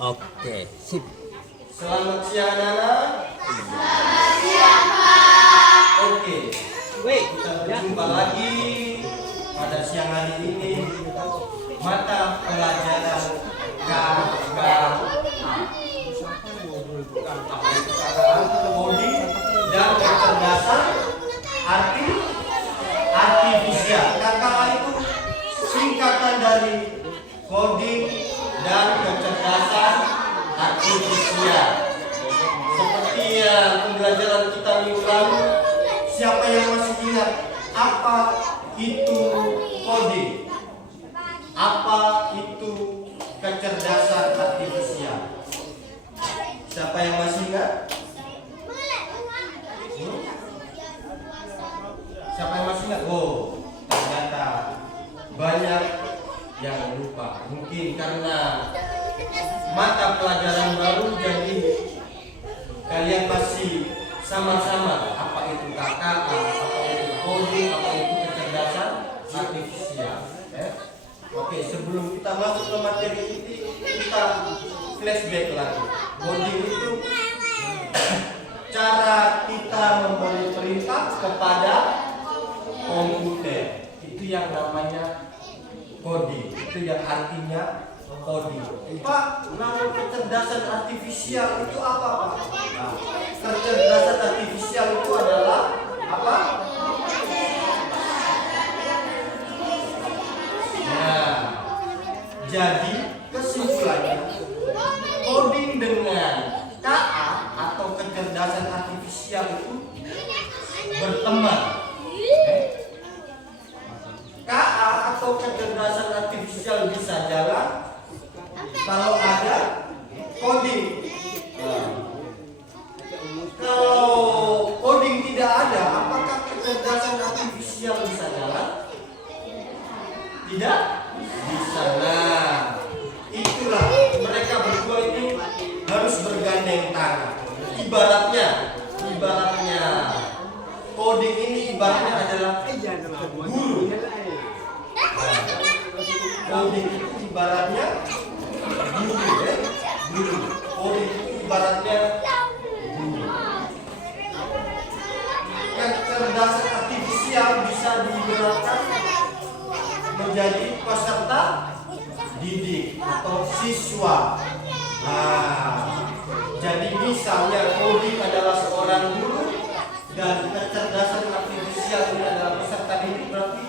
Oke, sip. Selamat siang anak-anak. Selamat siang, Pak. Oke, kita berjumpa lagi pada siang hari ini mata pelajaran KKA. Kode dan kecerdasan artifisial. KKA itu singkatan dari coding dan kecerdasan artifisial. Seperti yang pembelajaran kita minggu lalu, siapa yang masih ingat apa itu coding? Apa itu kecerdasan artifisial? Siapa yang masih ingat? Siapa yang masih ingat? Oh, ternyata banyak yang lupa. Mungkin karena mata pelajaran baru, jadi kalian masih sama-sama apa itu KKA, apa itu coding, apa itu kecerdasan artifisial. Oke, sebelum kita masuk ke materi ini, kita flashback lagi. Coding itu cara kita memberi perintah kepada komputer. Itu yang namanya coding. Itu yang artinya coding. Pak, nama kecerdasan artifisial itu apa, Pak? Nah, kecerdasan artifisial itu adalah apa? Nah, jadi kesimpulannya, coding dengan KA atau kecerdasan artifisial itu berteman. KA atau kecerdasan artifisial bisa jalan kalau ada coding. Kalau coding tidak ada, apakah kecerdasan artifisial bisa jalan? Tidak bisa. Nah, itulah mereka berdua ini harus bergandeng tangan. Ibaratnya coding ini ibaratnya adalah guru. Coding itu ibaratnya guru, guru. Coding itu ibaratnya guru. Kecerdasan artifisial bisa diibaratkan menjadi peserta didik atau siswa. Nah, jadi misalnya coding adalah seorang guru dan kecerdasan artifisial ini adalah peserta didik, berarti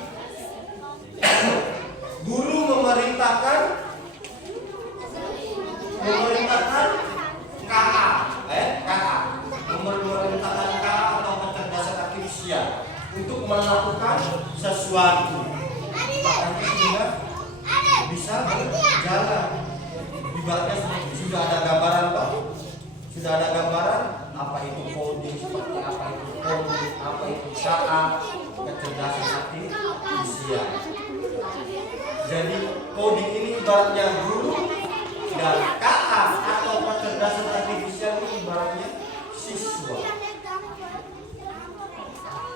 guru memerintahkan KA, memerintahkan KA atau kecerdasan artifisial untuk melakukan sesuatu. Makanya bisa berjalan. Ibaratnya sudah ada gambaran, Pak. Sudah ada gambaran apa itu coding, seperti apa itu coding, apa itu KA, kecerdasan artifisial. Jadi coding ini ibaratnya guru dan KA atau kecerdasan artifisial ini ibaratnya siswa.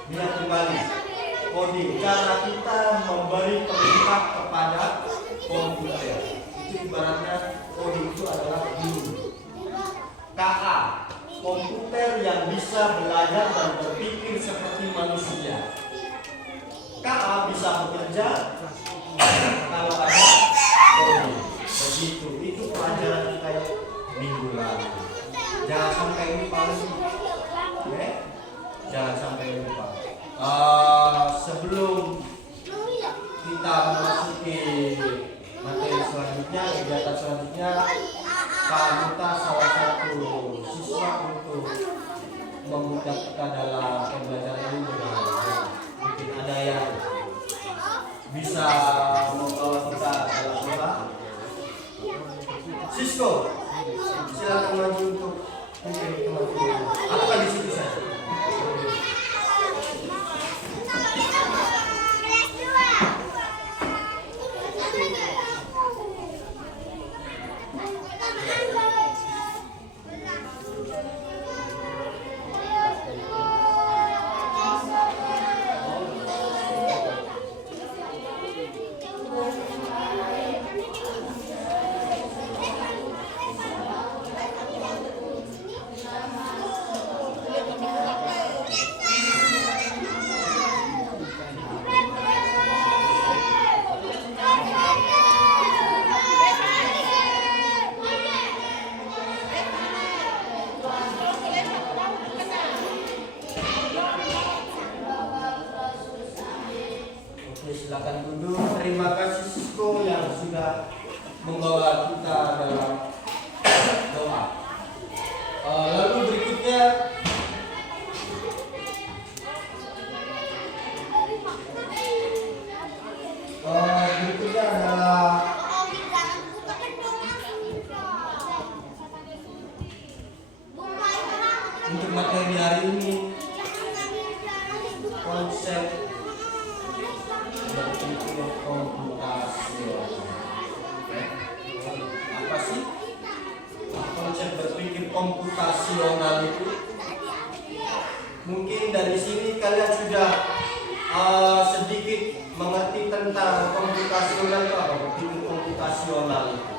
Lihat kembali, coding cara kita memberi perintah kepada komputer. Itu ibaratnya coding itu adalah guru. KA, komputer yang bisa belajar dan berpikir seperti manusia. KA bisa bekerja kalau ada coding. Begitu, itu pelajaran kita yang minggu lalu. Jangan sampai lupa lagi. Oke? Jangan sampai lupa. Sebelum kita memasuki materi selanjutnya, kegiatan selanjutnya, Pak minta salah satu siswa untuk membuka kita dalam pembelajaran ini dengan mungkin ada yang bisa membawa kita dalam doa. Sisko, silakan maju untuk mungkin teman-teman. Apakah di situ saja? untuk materi hari ini konsep berpikir komputasional. Apa sih konsep berpikir komputasional itu? Mungkin dari sini kalian sudah sedikit mengerti tentang komputasional itu apa? Berpikir komputasional itu.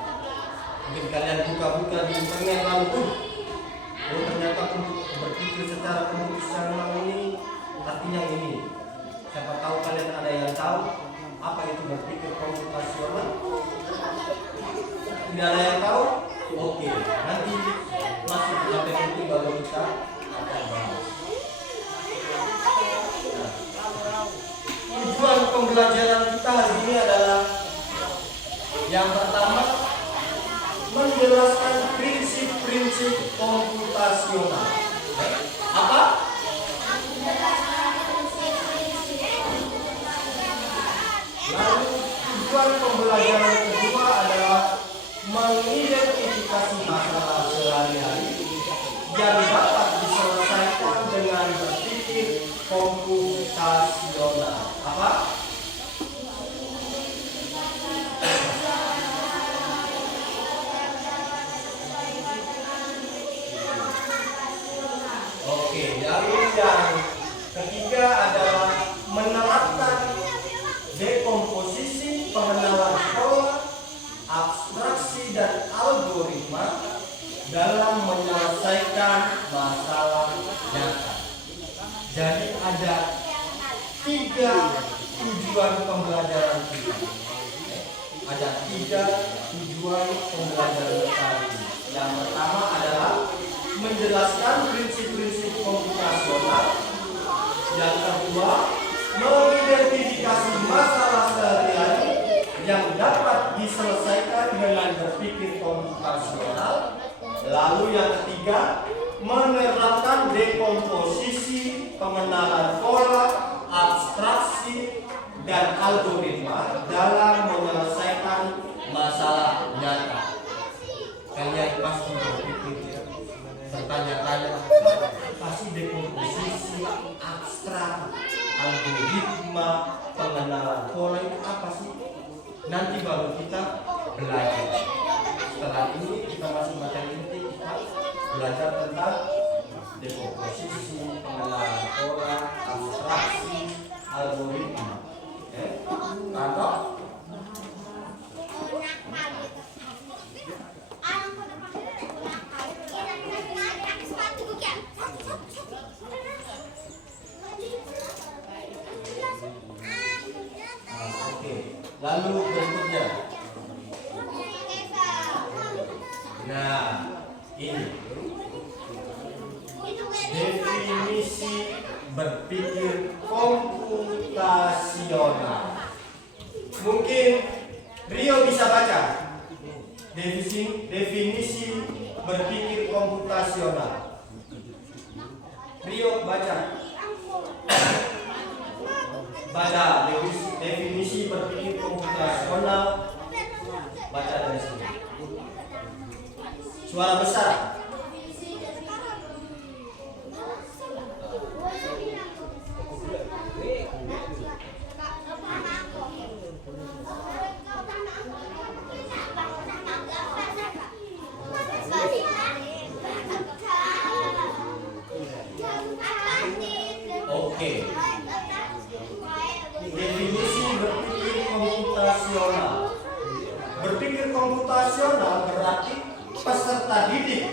Mungkin kalian buka-buka di internet lalu oh ternyata untuk berpikir secara komputasional ini artinya ini. Siapa tahu kalian ada yang tahu apa itu berpikir komputasional? Tidak ada yang tahu? Oke, nanti masuk ke materi baru kita akan bahas. Tujuan pembelajaran kita hari ini adalah yang pertama menjelaskan prinsip-prinsip komputasional. Apa? Lalu tujuan pembelajaran kedua adalah mengidentifikasi masalah sehari-hari yang dapat diselesaikan dengan berpikir komputasional. Apa? Oke, lalu yang ketiga adalah menerapkan dekomposisi, pengenalan pola, abstraksi dan algoritma dalam menyelesaikan masalah nyata. Jadi ada 3 tujuan pembelajaran kita. Ada 3 tujuan pembelajaran kita. Yang pertama adalah menjelaskan prinsip-prinsip komputasional. Yang kedua, mengidentifikasi masalah sehari-hari yang dapat diselesaikan dengan berpikir komputasional. Lalu yang ketiga, menerapkan dekomposisi, pengenalan pola, abstraksi, dan algoritma dalam menyelesaikan masalah nyata. Kalian pasti berpikir, bertanya-tanya, apa sih dekomposisi, abstrak, algoritma, pengenalan pola itu apa sih? Nanti baru kita belajar. Setelah ini kita masuk materi inti, kita belajar tentang dekomposisi, pengenalan pola, abstraksi, algoritma. Atau lalu berikutnya. Nah, ini definisi berpikir komputasional. Mungkin Rio bisa baca definisi berpikir komputasional. Rio baca. Baca definisi berpikir komputasional. Baca dari sini. Suara besar. Oke. Definisi berpikir komputasional. Berpikir komputasional berarti peserta didik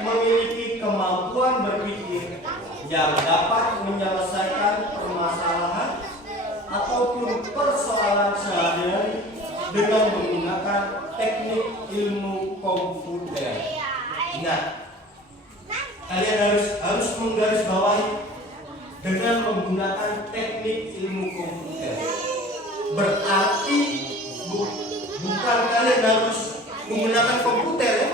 memiliki kemampuan berpikir yang dapat menyelesaikan permasalahan ataupun persoalan sehari-hari dengan menggunakan teknik ilmu komputer. Ingat, kalian harus menggarisbawahi dengan menggunakan teknik ilmu komputer. Berarti bukan kalian harus menggunakan komputer ya.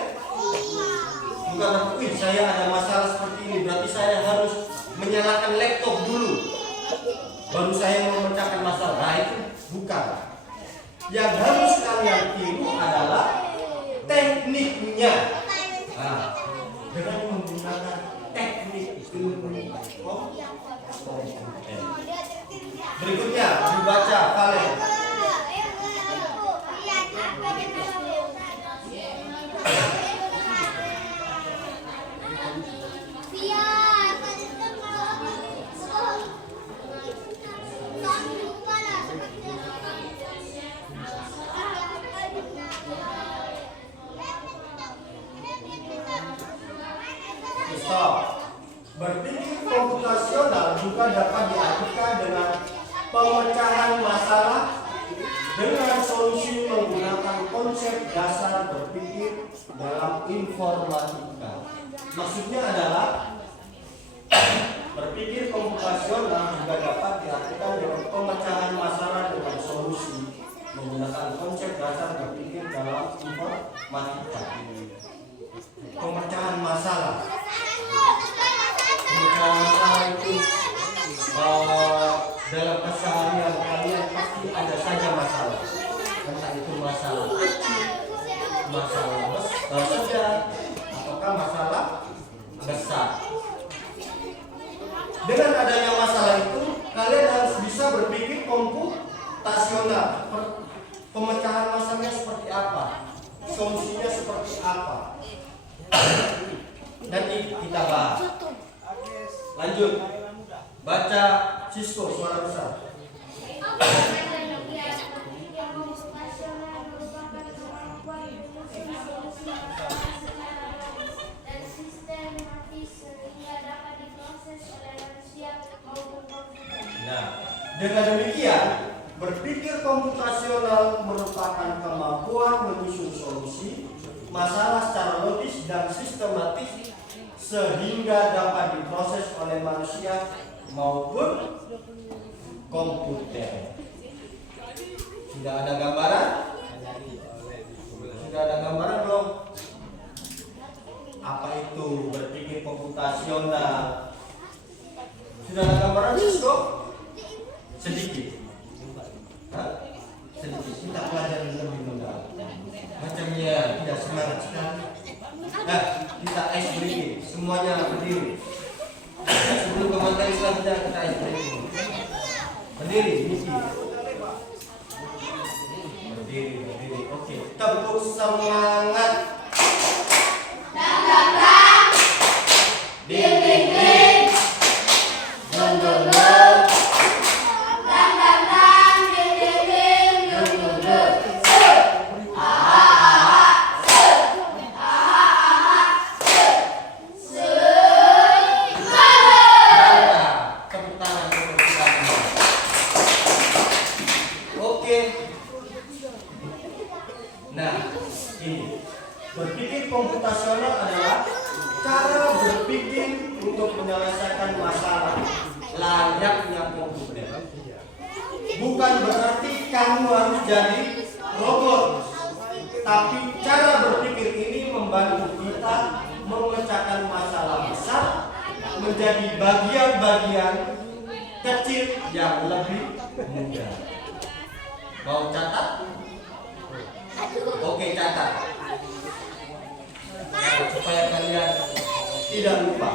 Bukan, saya ada masalah seperti ini, berarti saya harus menyalakan laptop dulu baru saya memecahkan masalah. Nah, itu bukan. Yang harus kalian tiru adalah tekniknya. Nah, dengan menggunakan stop. Berpikir komputasional juga dapat diartikan dengan pemecahan masalah dengan solusi menggunakan konsep dasar berpikir dalam informatika. Maksudnya adalah berpikir komputasional juga dapat diartikan dengan pemecahan masalah dengan solusi menggunakan konsep dasar berpikir dalam informatika. Pemecahan masalah. Pemecahan masalah itu dalam keseharian kalian pasti ada saja masalah. Entah itu masalah kecil, masalah sedang, ataukah masalah besar. Dengan adanya masalah itu, kalian harus bisa berpikir komputasional. Pemecahan masalahnya seperti apa? Solusinya seperti apa? Nanti kita bahas. Lanjut. Baca Sisko suara besar. Nah, dengan demikian, berpikir komputasional merupakan kemampuan menyusun solusi masalah secara logis dan sistematis sehingga dapat diproses oleh manusia maupun komputer. Sudah ada gambaran? Sudah ada gambaran belum? Apa itu berpikir komputasional? Sudah ada gambaran, Sisko? Sedikit. Sedikit. Kita pelajari lebih mendalam. Macamnya tidak semangat sekali. Nah, kita ice breaking. Semuanya berdiri. Sebelum ke materi selanjutnya kita ice breaking. Berdiri, Niki. Berdiri. Oke. Tepuk semangat. Ding ding ding. Dong dong dong. Berpikir komputasional adalah cara berpikir untuk menyelesaikan masalah layaknya komputer. Bukan berarti kamu harus jadi robot, tapi cara berpikir ini membantu kita memecahkan masalah besar menjadi bagian-bagian kecil yang lebih mudah. Mau catat? Oke, catat. Supaya kalian tidak lupa.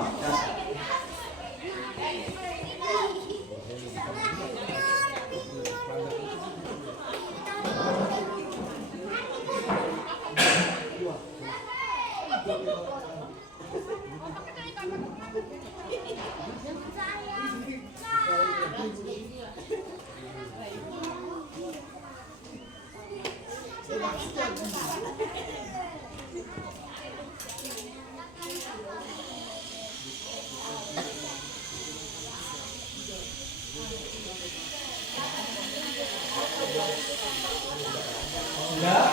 Sudah?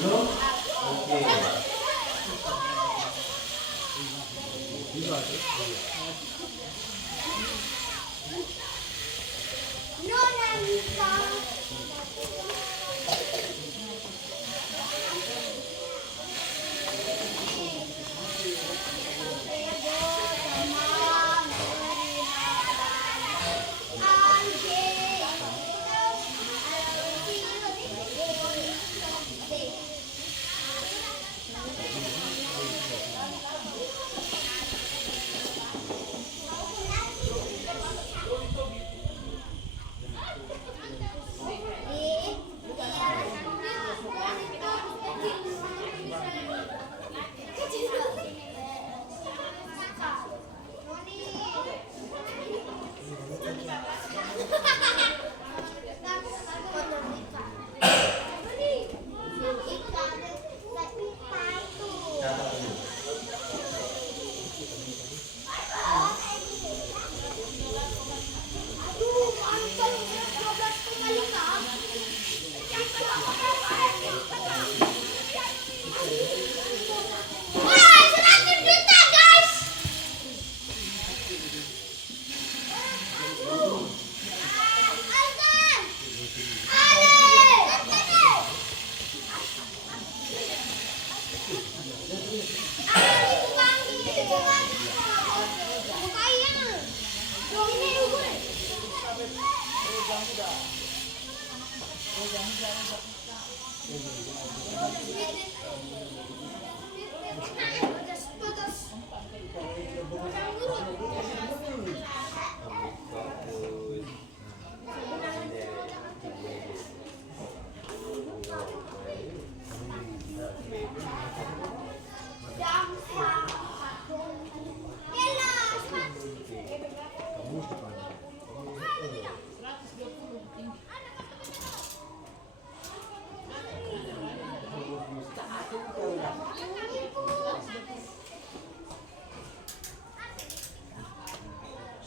Belum? Oke.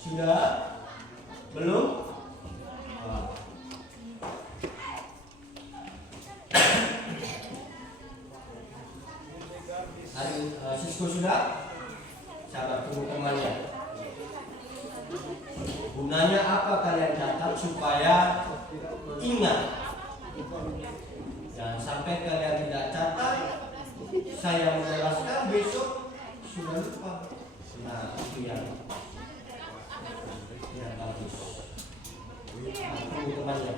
Sudah? Belum? Sisko sudah? Sahabat tunggu temannya. Gunanya apa kalian catat supaya ingat? Jangan sampai kalian tidak catat, saya menjelaskan besok sudah lupa. Nah, itu yang bagus. Tunggu temannya.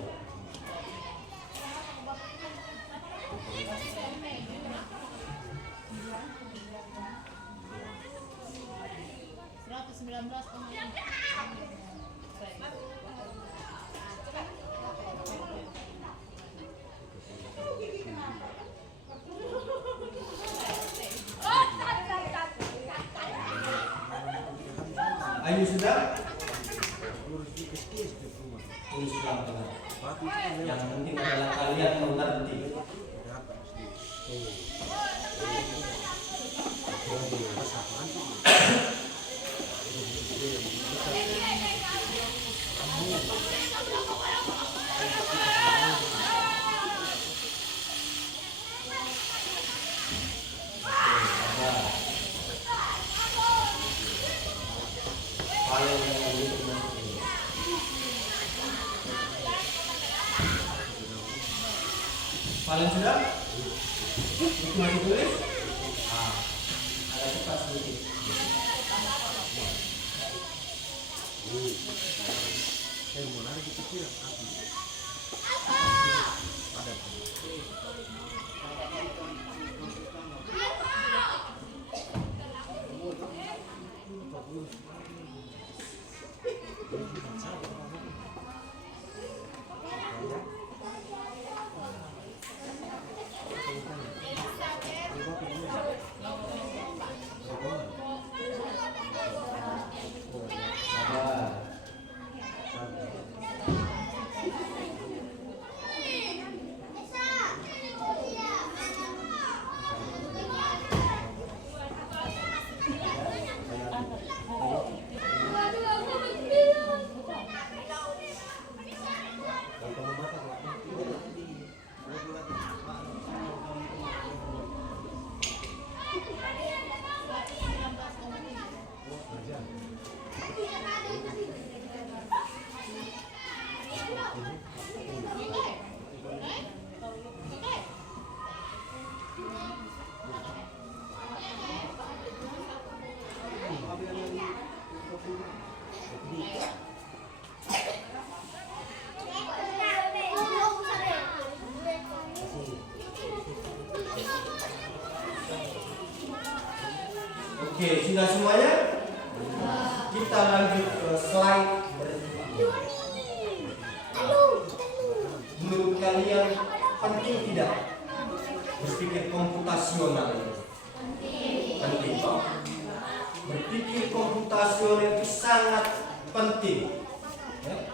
Ayo sudah? Tulis pelan-pelan. Yang penting adalah kalian mengerti. Kalian sudah? Itu masih tulis? Agak cepat sedikit. Oke, sudah semuanya? Kita lanjut ke slide berikutnya. Menurut kalian penting tidak berpikir komputasional? Penting kok. Berpikir komputasional itu sangat penting. Ya?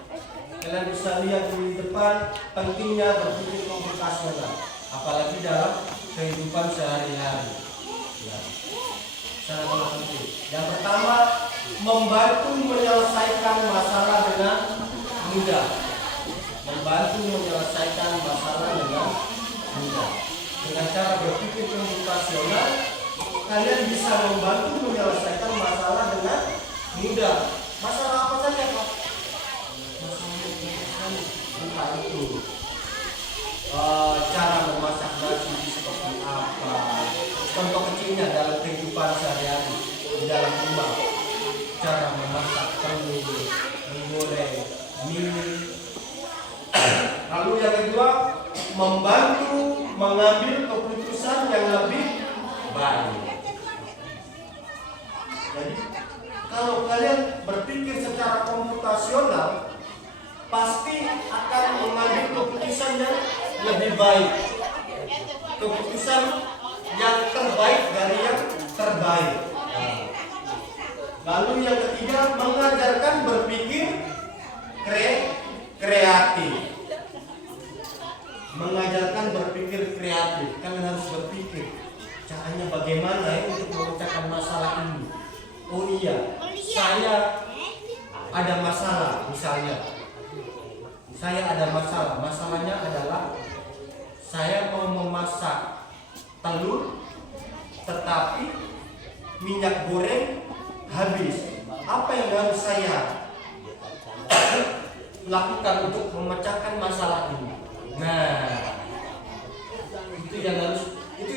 Kalian bisa lihat di depan pentingnya berpikir komputasional, apalagi dalam kehidupan sehari-hari. Ya. Sangat penting. Yang pertama, membantu menyelesaikan masalah dengan mudah. Membantu menyelesaikan masalah dengan mudah. Dengan cara berpikir komputasional kalian bisa membantu menyelesaikan masalah dengan mudah. Masalah apa saja, Pak? Masalah urusan entah itu cara memasak nasi seperti apa. Contoh kecilnya dalam kehidupan sehari-hari di dalam rumah, cara memasak telur, menggoreng, mie. Lalu yang kedua, membantu mengambil keputusan yang lebih baik. Jadi kalau kalian berpikir secara komputasional, pasti akan mengambil keputusan yang lebih baik, keputusan yang terbaik dari yang terbaik. Lalu yang ketiga, mengajarkan berpikir kreatif. Mengajarkan berpikir kreatif. Kalian harus berpikir caranya bagaimana ya untuk memecahkan masalah ini. Oh iya, saya ada masalah misalnya. Saya ada masalah. Masalahnya adalah saya mau memasak telur, tetapi minyak goreng habis. Apa yang harus saya lakukan untuk memecahkan masalah ini? Nah, itu yang harus, itu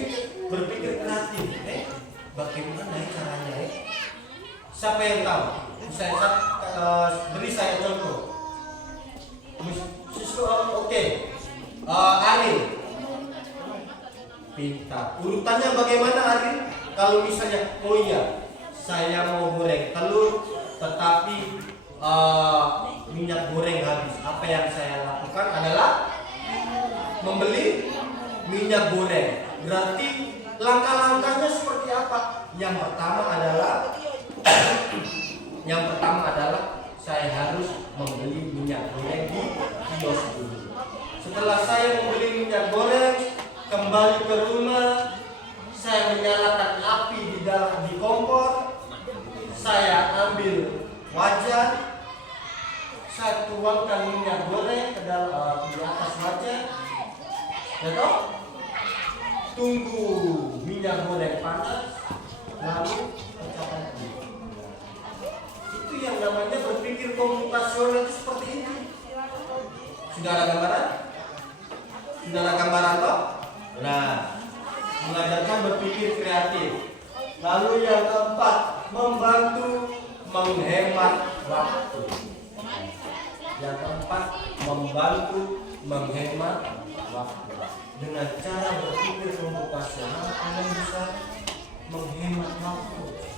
berpikir kreatif. Bagaimana caranya? Siapa yang tahu? Beri saya contoh. Oke. Ari. Pintar. Urutannya bagaimana, Ari? Kalau misalnya, oh iya, saya mau goreng telur, tetapi minyak goreng habis. Apa yang saya lakukan adalah membeli minyak goreng. Berarti langkah-langkahnya seperti apa? Yang pertama adalah saya harus membeli minyak goreng di kios dulu. Setelah saya membeli minyak goreng, kembali ke rumah, saya menyalakan api di kompor, saya ambil wajan, saya tuangkan minyak goreng ke dalam di atas wajan, tunggu minyak goreng panas, lalu pecahkan api. Itu yang namanya berpikir komputasional, itu seperti ini. Sudah ada gambaran? Sudah ada gambaran toh? Nah, mengajarkan berpikir kreatif. Lalu yang keempat, membantu menghemat waktu. Yang keempat, membantu menghemat waktu. Dengan cara berpikir komputasional, kalian bisa menghemat waktu.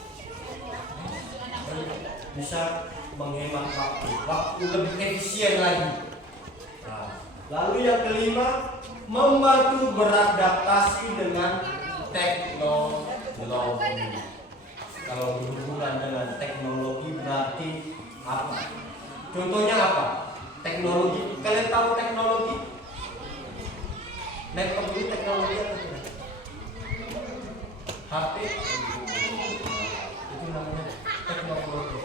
Bisa menghemat waktu lebih efisien lagi. Nah, lalu yang kelima, membantu beradaptasi dengan teknologi. Kalau berhubungan dengan teknologi berarti apa? Contohnya apa? Teknologi. Kalian tahu teknologi? Laptop ini teknologi apa? HP itu namanya teknologi.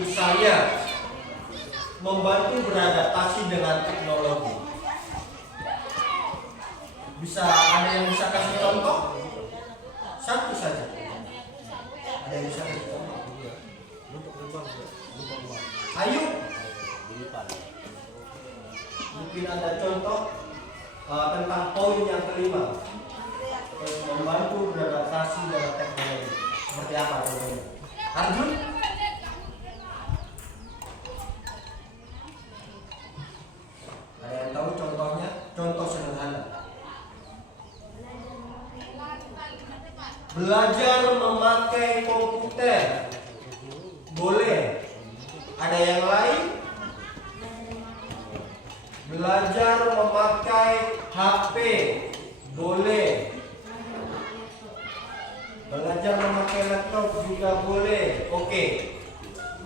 Misalnya membantu beradaptasi dengan teknologi. Bisa ada yang bisa kasih contoh? Satu saja. Ada yang bisa kasih contoh? Ayo. Mungkin ada contoh tentang poin yang kelima, membantu beradaptasi dengan teknologi. Seperti apa contohnya? Arjun? Ada yang tahu contohnya? Contoh sederhana. Belajar memakai komputer. Boleh. Ada yang lain? Belajar memakai HP. Boleh. Belajar memakai laptop juga boleh. Oke.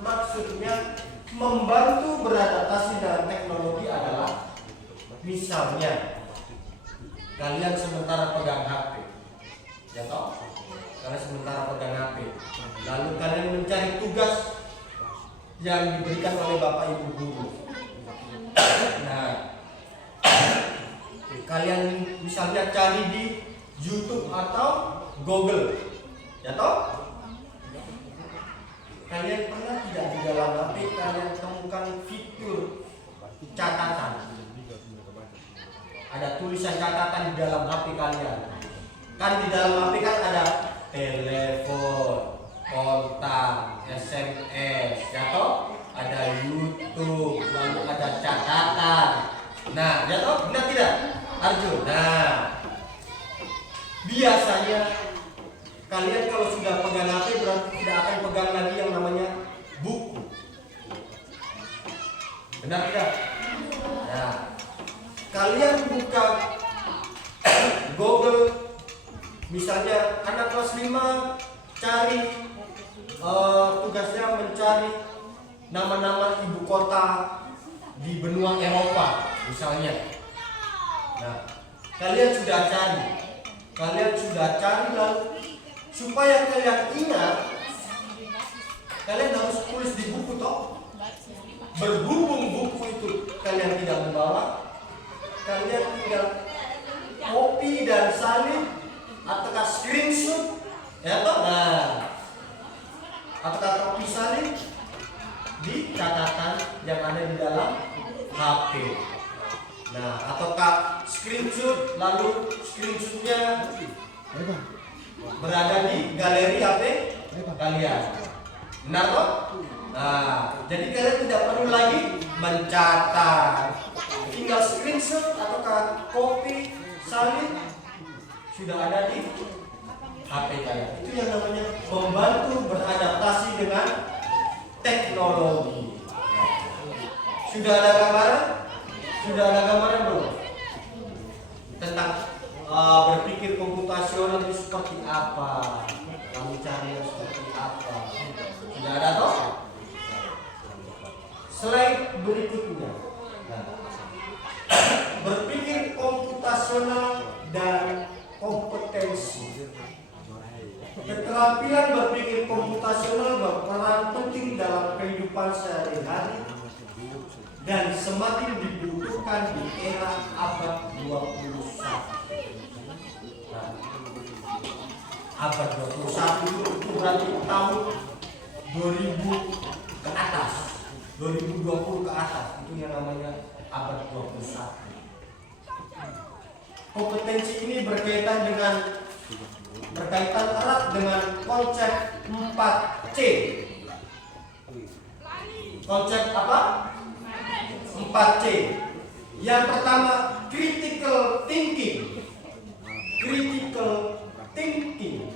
Maksudnya membantu beradaptasi dengan teknologi adalah misalnya kalian sementara pegang HP. Ya toh? Kalian sementara pegang HP. Lalu kalian mencari tugas yang diberikan oleh Bapak Ibu guru. Nah, kalian misalnya cari di YouTube atau Google, ya toh? Kalian pernah tidak di dalam HP kalian temukan fitur catatan? Ada tulisan catatan di dalam HP kalian. Kan di dalam HP kan ada telepon, kontak, SMS, ya toh? Ada YouTube, lalu ada catatan. Nah, ya toh? Benar tidak, Arjun? Nah, biasanya kalian kalau sudah pegang HP berarti tidak akan pegang lagi yang namanya buku. Benar tidak? Nah, kalian buka Google, misalnya anak kelas 5 cari tugasnya mencari nama-nama ibu kota di benua Eropa misalnya. Nah, kalian sudah cari lalu supaya kalian ingat, kalian harus tulis di buku toh. Berhubung buku itu kalian tidak membawa, kalian tinggal copy dan salin atau screenshot, ya toh. Nah, atau copy salin di catatan yang ada di dalam HP. Nah, ataukah screenshot lalu screenshotnya berada di galeri HP kalian. Benar toh? Nah, jadi kalian tidak perlu lagi mencatat, tinggal screenshot ataukah copy salin sudah ada di HP kalian. Itu yang namanya membantu beradaptasi dengan teknologi. Sudah ada gambaran? Sudah ada gambaran belum? Tentang berpikir komputasional itu seperti apa? Kamu cari seperti apa? Sudah ada toh? Slide berikutnya. Nah, berpikir komputasional dan kompetensi. Keterampilan berpikir komputasional berperan penting dalam kehidupan sehari-hari dan semakin dibutuhkan di era abad 21. Nah, abad 21 itu berarti tahun 2000 ke atas, 2020 ke atas, itu yang namanya abad 21. Kompetensi ini berkaitan erat dengan konsep 4C. Konsep apa? 4C. Yang pertama, critical thinking. Critical thinking.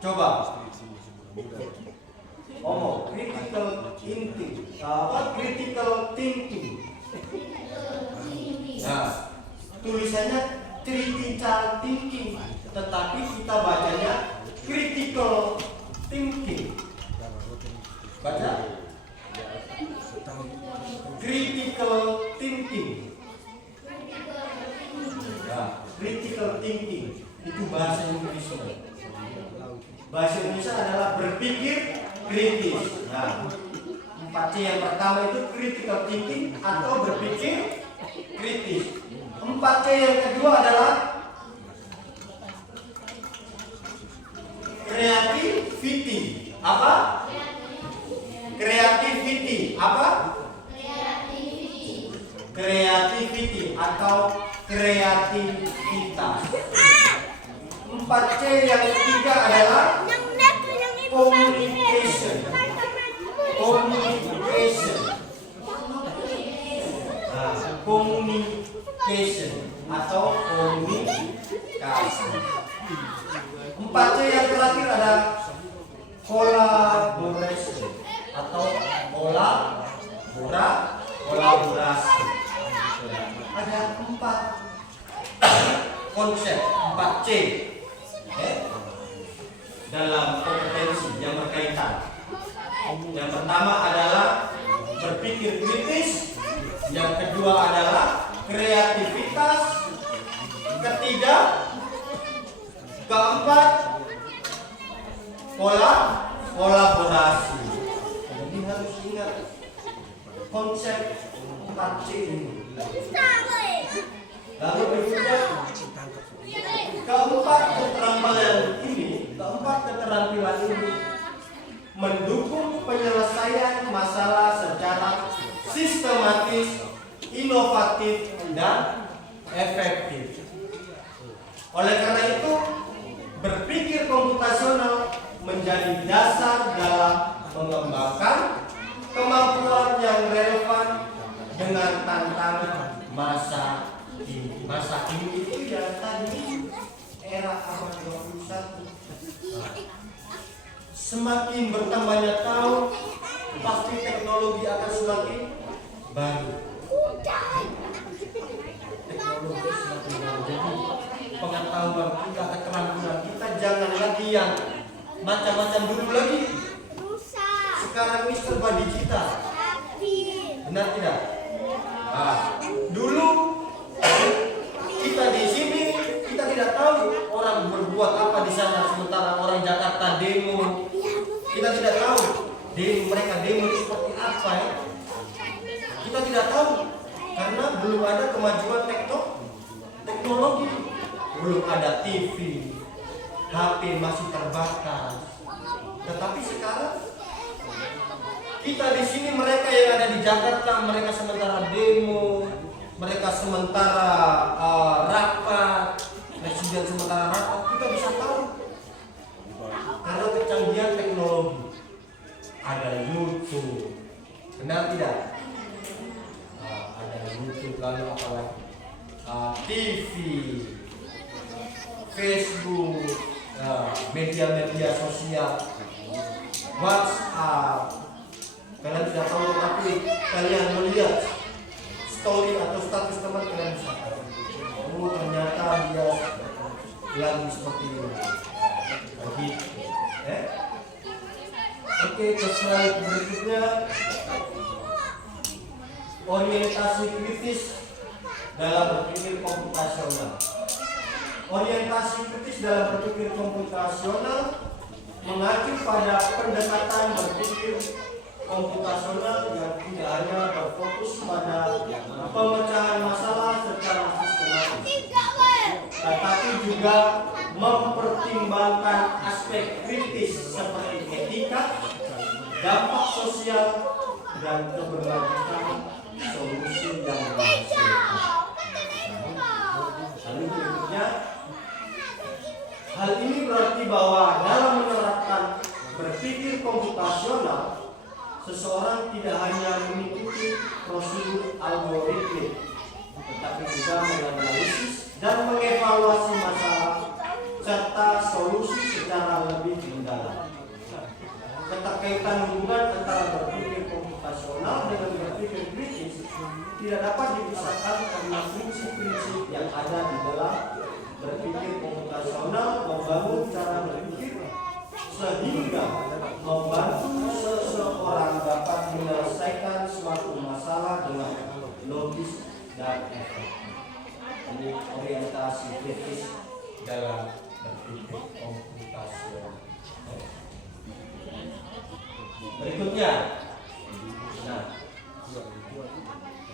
Coba ngomong critical thinking. Apa critical thinking? Nah, tulisannya critical thinking, tetapi kita bacanya critical thinking. Baca critical thinking. Nah, critical thinking itu bahasa Indonesia. Bahasa Indonesia adalah berpikir kritis. Nah, 4C yang pertama itu critical thinking atau berpikir kritis. 4C yang kedua adalah creativity. Apa? Creativity. Apa? Creativity atau kreativitas. 4C yang ketiga adalah communication. Communication. Nah, communication atau komunikasi. 4C yang terakhir ada collaboration atau kolaborasi. Ada 4 konsep 4C dalam kompetensi yang berkaitan. Yang pertama adalah berpikir kritis, yang kedua adalah kreativitas, ketiga, keempat, kolaborasi. Jadi harus ingat konsep 4C ini. Lalu berikutnya keempat keterampilan ini mendukung penyelesaian masalah secara sistematis, inovatif, dan efektif. Oleh karena itu, berpikir komputasional menjadi dasar dalam mengembangkan kemampuan yang relevan dengan tantangan masa kini. Masa kini itu ya tadi era abad 21. Semakin bertambahnya tahun, pasti teknologi akan semakin baru. Teknologi semakin baru. Jadi pengetahuan kita, keterampilan kita jangan lagi yang macam-macam dulu lagi. Sekarang ini serba digital. Benar tidak? Nah, dulu kita di sini kita tidak tahu orang berbuat apa di sana, sementara orang Jakarta demo. Kita tidak tahu mereka demo seperti apa ya. Kita tidak tahu karena belum ada kemajuan teknologi. Belum ada TV, HP masih terbatas. Tetapi sekarang kita di sini, mereka yang ada di Jakarta, mereka sementara demo, mereka sementara rapat, presiden sementara rapat, kita bisa tahu karena kecanggihan teknologi. Ada YouTube, benar tidak? Ada YouTube, lalu apa lagi? TV, Facebook, media-media sosial, WhatsApp. Kalian tidak tahu, tapi kalian melihat story atau status teman kalian bisa tahu. Oh, ternyata dia lagi seperti ini. Begitu. Oke, ke slide berikutnya. Orientasi kritis dalam berpikir komputasional. Orientasi kritis dalam berpikir komputasional mengacu pada pendekatan berpikir komputasional yang tidak hanya berfokus pada pemecahan masalah secara sistematis, tetapi juga mempertimbangkan aspek kritis seperti etika, dampak sosial, dan keberlanjutan solusi yang menghasilkan. Lalu berikutnya, hal ini berarti bahwa dalam menerapkan berpikir komputasional, seseorang tidak hanya mengikuti prosedur algoritmik, tetapi juga menganalisis dan mengevaluasi masalah serta solusi secara lebih mendalam. Keterkaitan hubungan antara berpikir komputasional dengan berpikir kritis tidak dapat dipisahkan karena prinsip-prinsip yang ada di dalam berpikir komputasional membangun cara berpikir sehingga membantu seseorang dapat menyelesaikan suatu masalah dengan logis dan efektif. Ini orientasi kritis dalam berpikir komputasional. Berikutnya,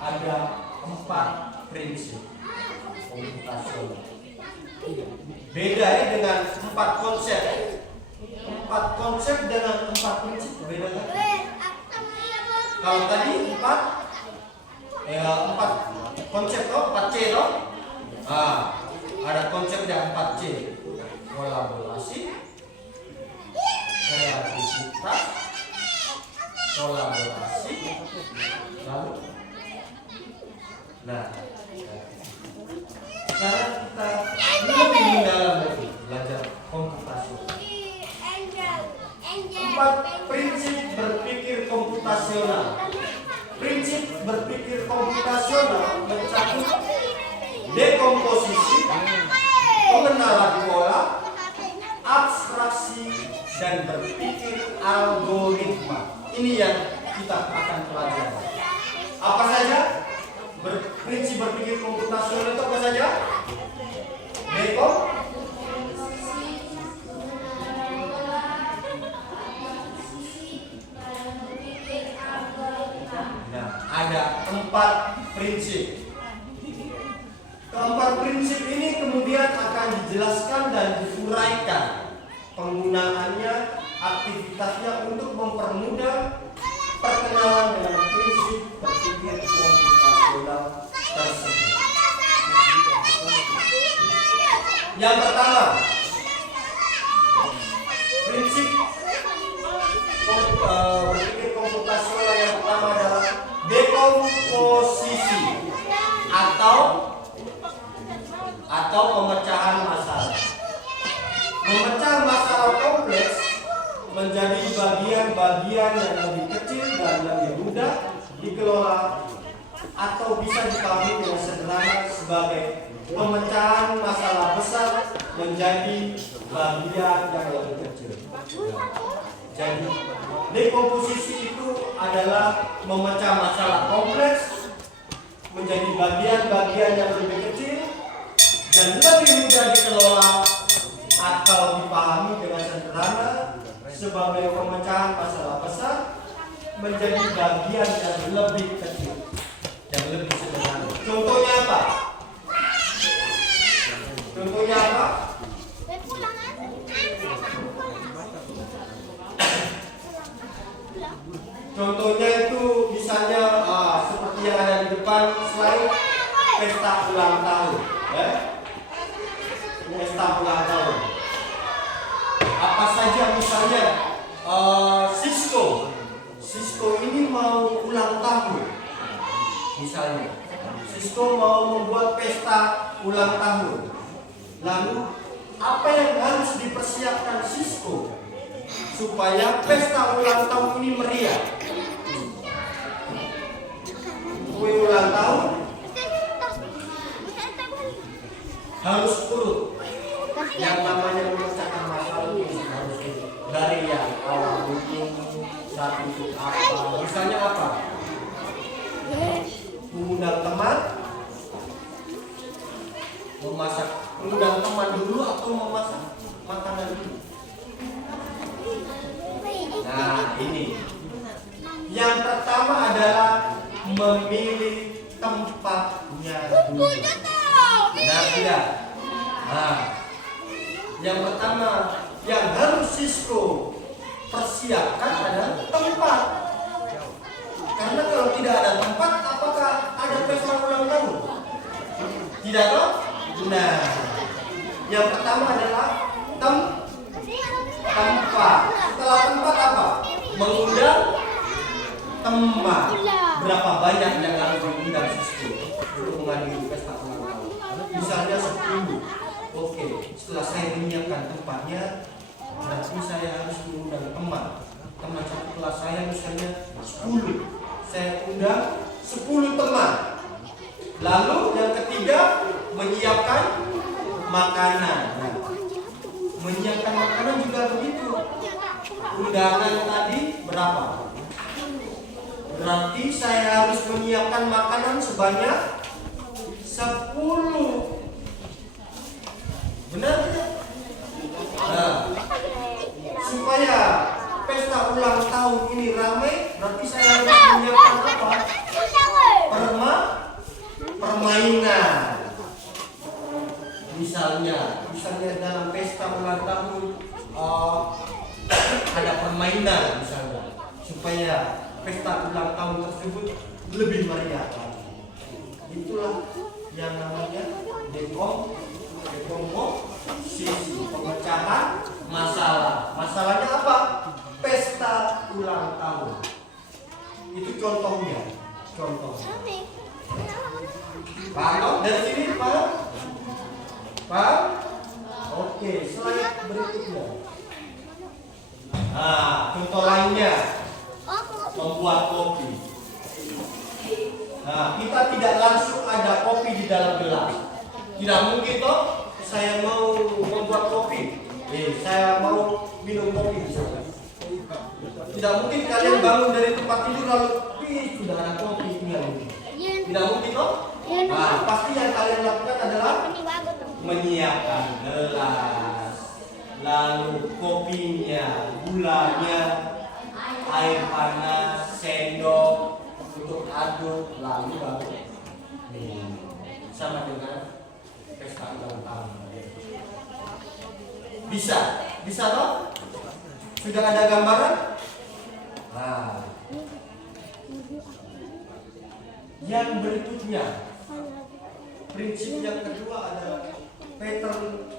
ada 4 prinsip komputasional. Beda ya dengan 4 konsep. 4 konsep dengan 4 prinsip beda kan? Kalau tadi 4 konsep toh, 4C toh. Ada konsepnya 4C. Kolaborasi, kreativitas, kolaborasi, lalu sekarang kita lebih mendalam lagi belajar komputasi. 4 prinsip berpikir komputasional. Prinsip berpikir komputasional mencakup dekomposisi, pengenalan pola, abstraksi, dan berpikir algoritma. Ini yang kita akan pelajari. Apa saja? Prinsip berpikir komputasional itu apa saja? Ada 4 prinsip. Keempat dijelaskan dan diuraikan penggunaannya, aktivitasnya untuk mempermudah perkenalan dengan prinsip berpikir komputasional tersebut. Yang pertama, prinsip berpikir komputasional yang pertama adalah dekomposisi atau pemecahan masalah. Memecah masalah kompleks menjadi bagian-bagian yang lebih kecil dan lebih mudah dikelola atau bisa dipahami dengan sederhana sebagai pemecahan masalah besar menjadi bagian yang lebih kecil. Jadi dekomposisi itu adalah memecah masalah kompleks menjadi bagian-bagian yang lebih kecil dan lebih mudah dikelola atau dipahami dengan sederhana sebagai pemecahan masalah besar menjadi bagian yang lebih kecil dan lebih sederhana. Contohnya apa? Contohnya apa? Contohnya itu misalnya seperti yang ada di depan slide, pesta ulang tahun, pesta ulang tahun. Apa saja misalnya Cisco ini mau ulang tahun, misalnya Cisco mau membuat pesta ulang tahun. Lalu apa yang harus dipersiapkan Cisco supaya pesta ulang tahun ini meriah? Kue ulang tahun harus urut. Yang namanya memecahkan masalah itu harus urut. Dari yang awal mungkin satu itu apa? Misalnya apa? Mengundang teman, memasak. Mengundang teman dulu atau memasak makanan dulu? Nah, ini. Yang pertama adalah memilih tempatnya dulu. Nah, tidak. Nah, yang pertama yang harus Cisco persiapkan adalah tempat. Karena kalau tidak ada tempat, apakah ada pesta ulang tahun? Tidak toh? Nah, yang pertama adalah tempat. Setelah tempat apa? Mengundang teman. Berapa banyak yang harus diundang Cisco untuk menghadiri pesta ulang tahun? Misalnya 10. Oke, setelah saya menyiapkan tempatnya, berarti saya harus mengundang teman satu kelas saya misalnya 10. Saya undang 10 teman. Lalu yang ketiga, menyiapkan makanan. Nah, menyiapkan makanan juga begitu. Undangan tadi berapa? Berarti saya harus menyiapkan makanan sebanyak 10. Benar tidak? Nah, supaya pesta ulang tahun ini ramai, berarti saya harus menyiapkan apa? Permainan. Misalnya dalam pesta ulang tahun ada permainan misalnya, supaya pesta ulang tahun tersebut lebih meriah. Itulah yang namanya dekomposisi, pemecahan masalah. Masalahnya apa? Pesta ulang tahun. Itu contohnya. Paham? Dari sini paham? Paham? Oke, slide berikutnya. Nah, contoh lainnya, membuat kopi. Nah, kita tidak langsung ada kopi di dalam gelas. Tidak mungkin toh, saya mau membuat kopi. Saya mau minum kopi misalnya. Tidak mungkin kalian bangun dari tempat tidur lalu, sudah ada kopi tinggal minum. Tidak mungkin toh? Nah, pasti yang kalian lakukan adalah menyiapkan gelas, lalu kopinya, gulanya, air panas, sendok untuk aduk, lalu baru minum. Sama dengan pesta ulang tahun. Bisa toh? Sudah ada gambaran? Nah, yang berikutnya, prinsip yang kedua adalah pattern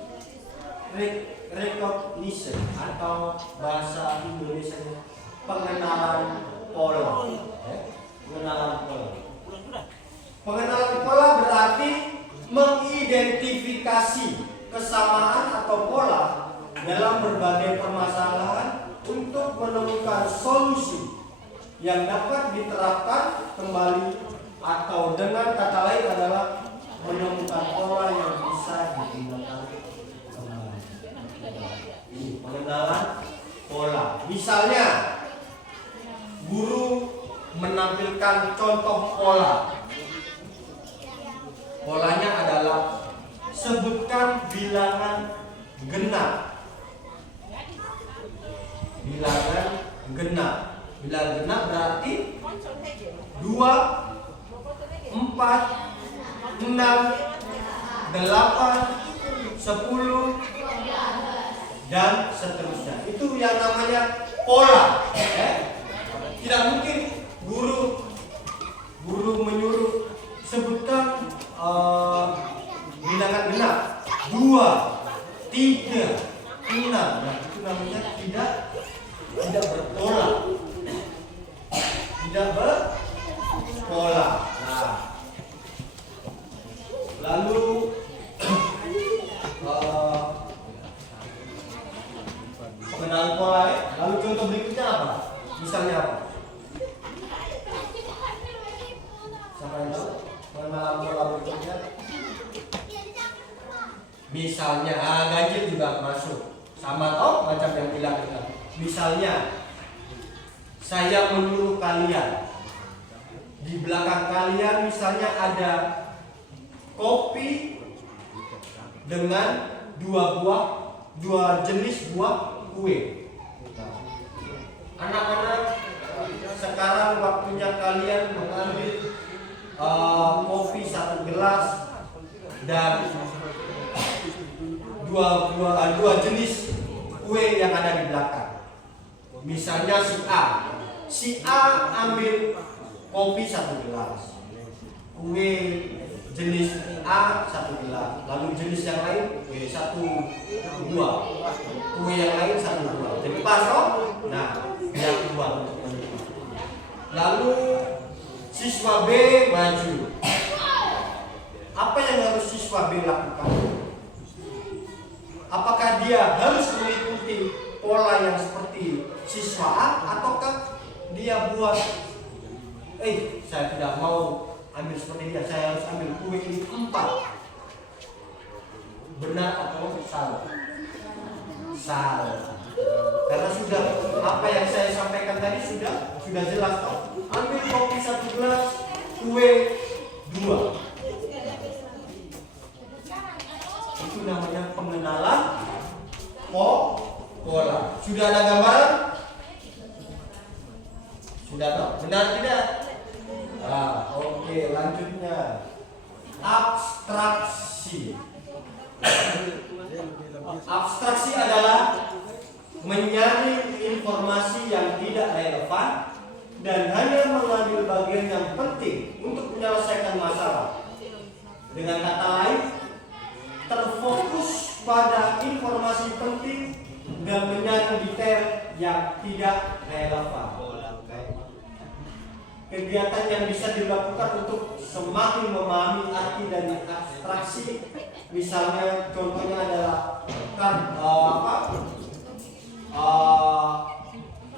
recognition atau bahasa Indonesia pengenalan pola. Pengenalan pola. Pengenalan pola berarti mengidentifikasi kesamaan atau pola dalam berbagai permasalahan untuk menemukan solusi yang dapat diterapkan kembali, atau dengan kata lain adalah menemukan pola yang bisa digunakan kembali. Ini pengenalan pola. Misalnya, guru menampilkan contoh pola. Polanya adalah sebutkan bilangan genap. Bilangan genap. Bilangan genap berarti 2, 4, 6, 8, 10, dan seterusnya. Itu yang namanya pola. Tidak mungkin guru menyuruh sebutkan bilangan genap 2, 3, 6. Nah, itu namanya tidak berpola. Tidak berpola. Nah, lalu pengenalan pola. Lalu contoh berikutnya apa? Misalnya apa? Siapa yang tahu? Pengenalan pola berikutnya. Misalnya, ganjil juga masuk. Sama toh macam yang bilang kita. Misalnya, saya menyuruh kalian, di belakang kalian misalnya ada kopi dengan dua jenis buah kue. Anak-anak, sekarang waktunya kalian mengambil kopi 1 gelas dan dua jenis kue yang ada di belakang. Misalnya si A ambil kopi 1 gelas, kue jenis A 1 gelas, lalu jenis yang lain kue 1, 2, kue yang lain 1, 2. Jadi pas toh? Nah, yang kedua untuk menentukan. Lalu siswa B maju. Apa yang harus siswa B lakukan? Apakah dia harus mengikuti pola yang seperti siswa A, ataukah dia buat saya tidak mau ambil seperti dia, saya harus ambil kue ini 4. Benar atau salah? Salah. Karena sudah apa yang saya sampaikan tadi sudah jelas toh. Ambil kopi 1 gelas, kue 2. Itu namanya pengenalan pola. Sudah ada gambaran? Sudah toh? Benar tidak? Oke, lanjutnya abstraksi. Abstraksi adalah menyaring informasi yang tidak relevan dan hanya mengambil bagian yang penting untuk menyelesaikan masalah. Dengan kata lain, terfokus pada informasi penting dan menyaring detail yang tidak relevan. Kegiatan yang bisa dilakukan untuk semakin memahami arti dari abstraksi, misalnya contohnya adalah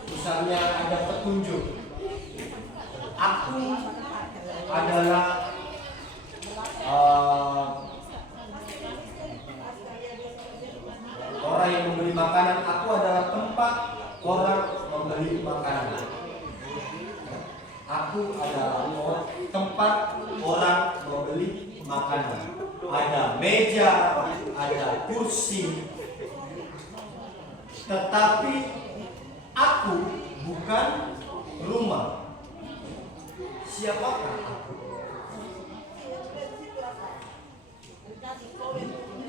misalnya ada petunjuk. Aku adalah orang yang membeli makanan. Aku adalah tempat orang membeli makanan. Aku adalah tempat orang membeli makanan. Ada meja, ada kursi. Tetapi aku bukan rumah. Siapakah aku?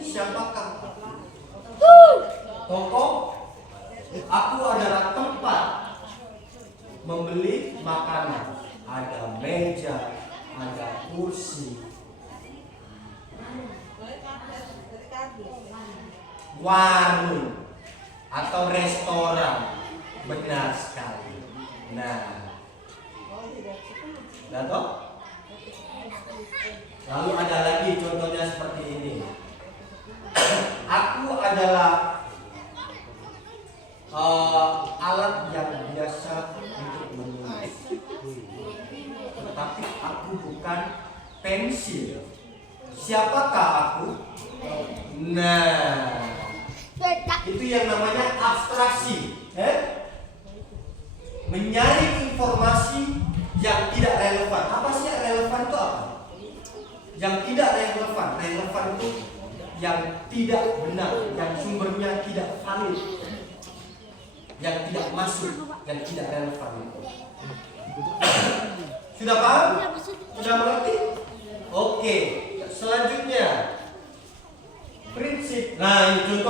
Siapakah aku? Toko, aku adalah tempat membeli makanan. Ada meja, ada kursi. Warung atau restoran. Benar sekali. Nah, toh? Lalu ada lagi contohnya seperti ini. Aku adalah alat yang biasa untuk menulis, tetapi aku bukan pensil. Siapakah aku? Nah, itu yang namanya abstraksi. Menyaring informasi yang tidak relevan. Apa sih yang relevan itu apa? Yang tidak relevan. Relevan itu yang tidak benar, yang sumbernya tidak valid, yang tidak masuk, yang tidak relevan. Sudah paham? Sudah mengerti? Oke. Selanjutnya prinsip. Nah, ini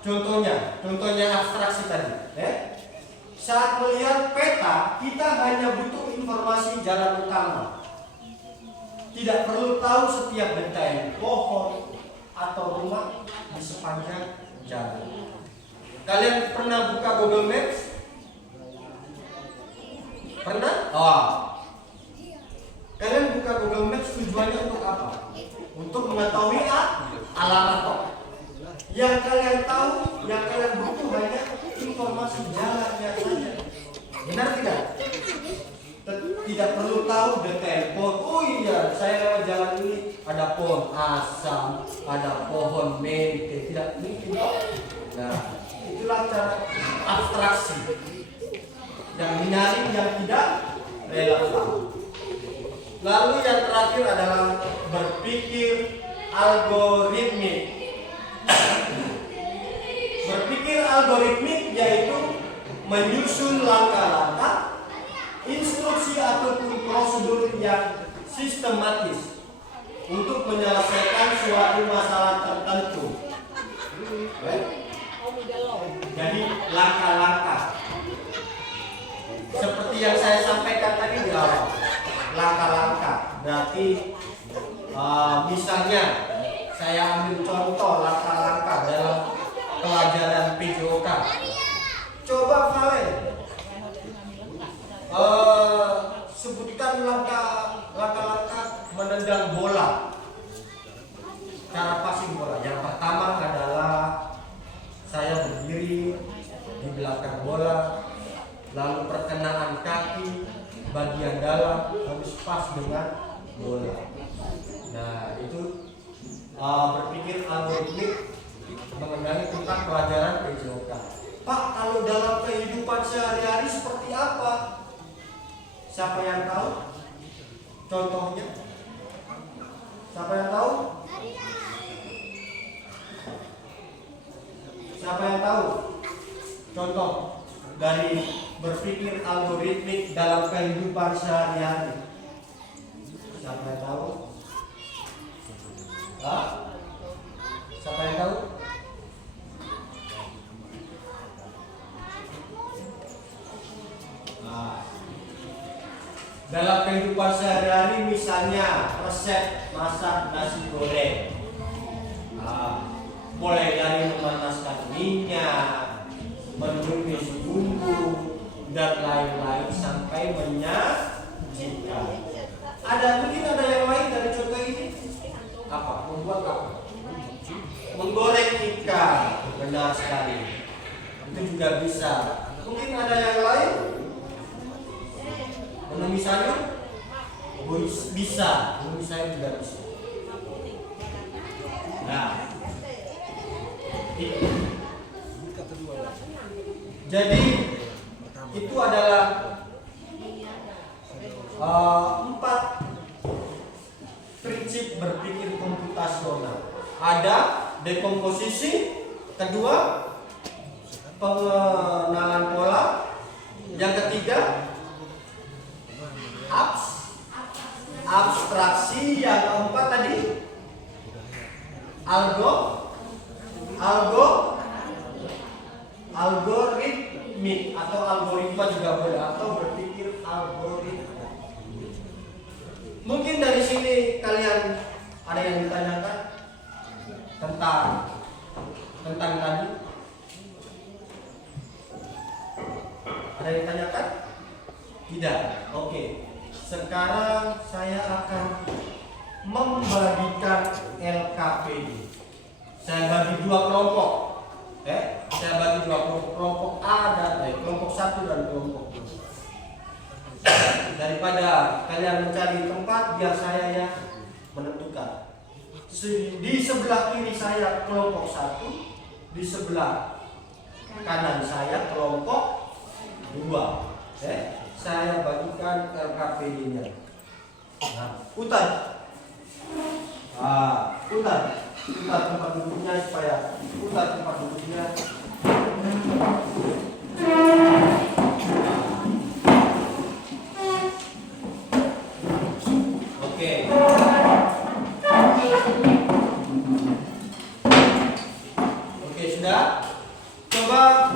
contohnya abstraksi tadi. Saat melihat peta, kita hanya butuh informasi jalan utama. Tidak perlu tahu setiap detail pohon atau rumah di sepanjang jalan. Kalian pernah buka Google Maps? Pernah? Kalian buka Google Maps tujuannya untuk apa? Untuk mengetahui alamat. Yang kalian tahu, yang kalian butuh hanya informasi jalannya saja. Benar tidak? Tidak perlu tahu detail pohon. Oh iya, saya lewat jalan ini ada pohon asam, ada pohon mente. Tidak mungkin. Nah, itulah cara abstraksi yang menyaring yang tidak relevan. Lalu yang terakhir adalah berpikir algoritmik. Berpikir algoritmik yaitu menyusun langkah-langkah, instruksi ataupun prosedur yang sistematis untuk menyelesaikan suatu masalah tertentu. Jadi langkah-langkah seperti yang saya sampaikan tadi di awal. Langkah-langkah berarti misalnya saya ambil contoh langkah-langkah dalam pelajaran PJOK. Coba Valen sebutkan langkah-langkah menendang bola, cara passing bola. Yang pertama adalah saya berdiri di belakang bola, lalu perkenaan kaki bagian dalam harus pas dengan bola. Nah, itu berpikir algoritmik mengenai tentang pelajaran PJOK. Pak, kalau dalam kehidupan sehari-hari seperti apa? Siapa yang tahu? Contohnya? Siapa yang tahu? Siapa yang tahu? Contoh dari berpikir algoritmik dalam kehidupan sehari-hari. Siapa yang tahu? Siapa yang tahu? Dalam kehidupan sehari-hari misalnya resep masak nasi goreng. Mulai dari memanaskan minyak, menumis bumbu dan lain-lain sampai menyajikan. Mungkin ada yang lain dari contoh ini? Apa? Membuat apa? Menggoreng ikan. Benar sekali. Itu juga bisa. Mungkin ada yang lain? Menumis sayur? Bisa. Menumis sayur juga bisa. Nah, jadi itu adalah 4 prinsip berpikir komputasional. Ada dekomposisi, kedua pengenalan pola, yang ketiga abstraksi, yang keempat tadi algoritmik atau algoritma juga boleh, atau berpikir algoritma. Mungkin dari sini kalian ada yang ditanyakan tentang tadi? Ada yang ditanyakan? Tidak. Oke. Sekarang saya akan membagikan LKPD. Saya bagi dua kelompok. Saya bagi dua kelompok, kelompok A dan kelompok 1 dan kelompok 2. Daripada kalian mencari tempat, biar saya yang menentukan. Di sebelah kiri saya kelompok 1, di sebelah kanan saya kelompok 2. Saya bagikan LKPD-nya. Putar tempat duduknya, supaya putar tempat duduknya. Oke. Oke, sudah. Coba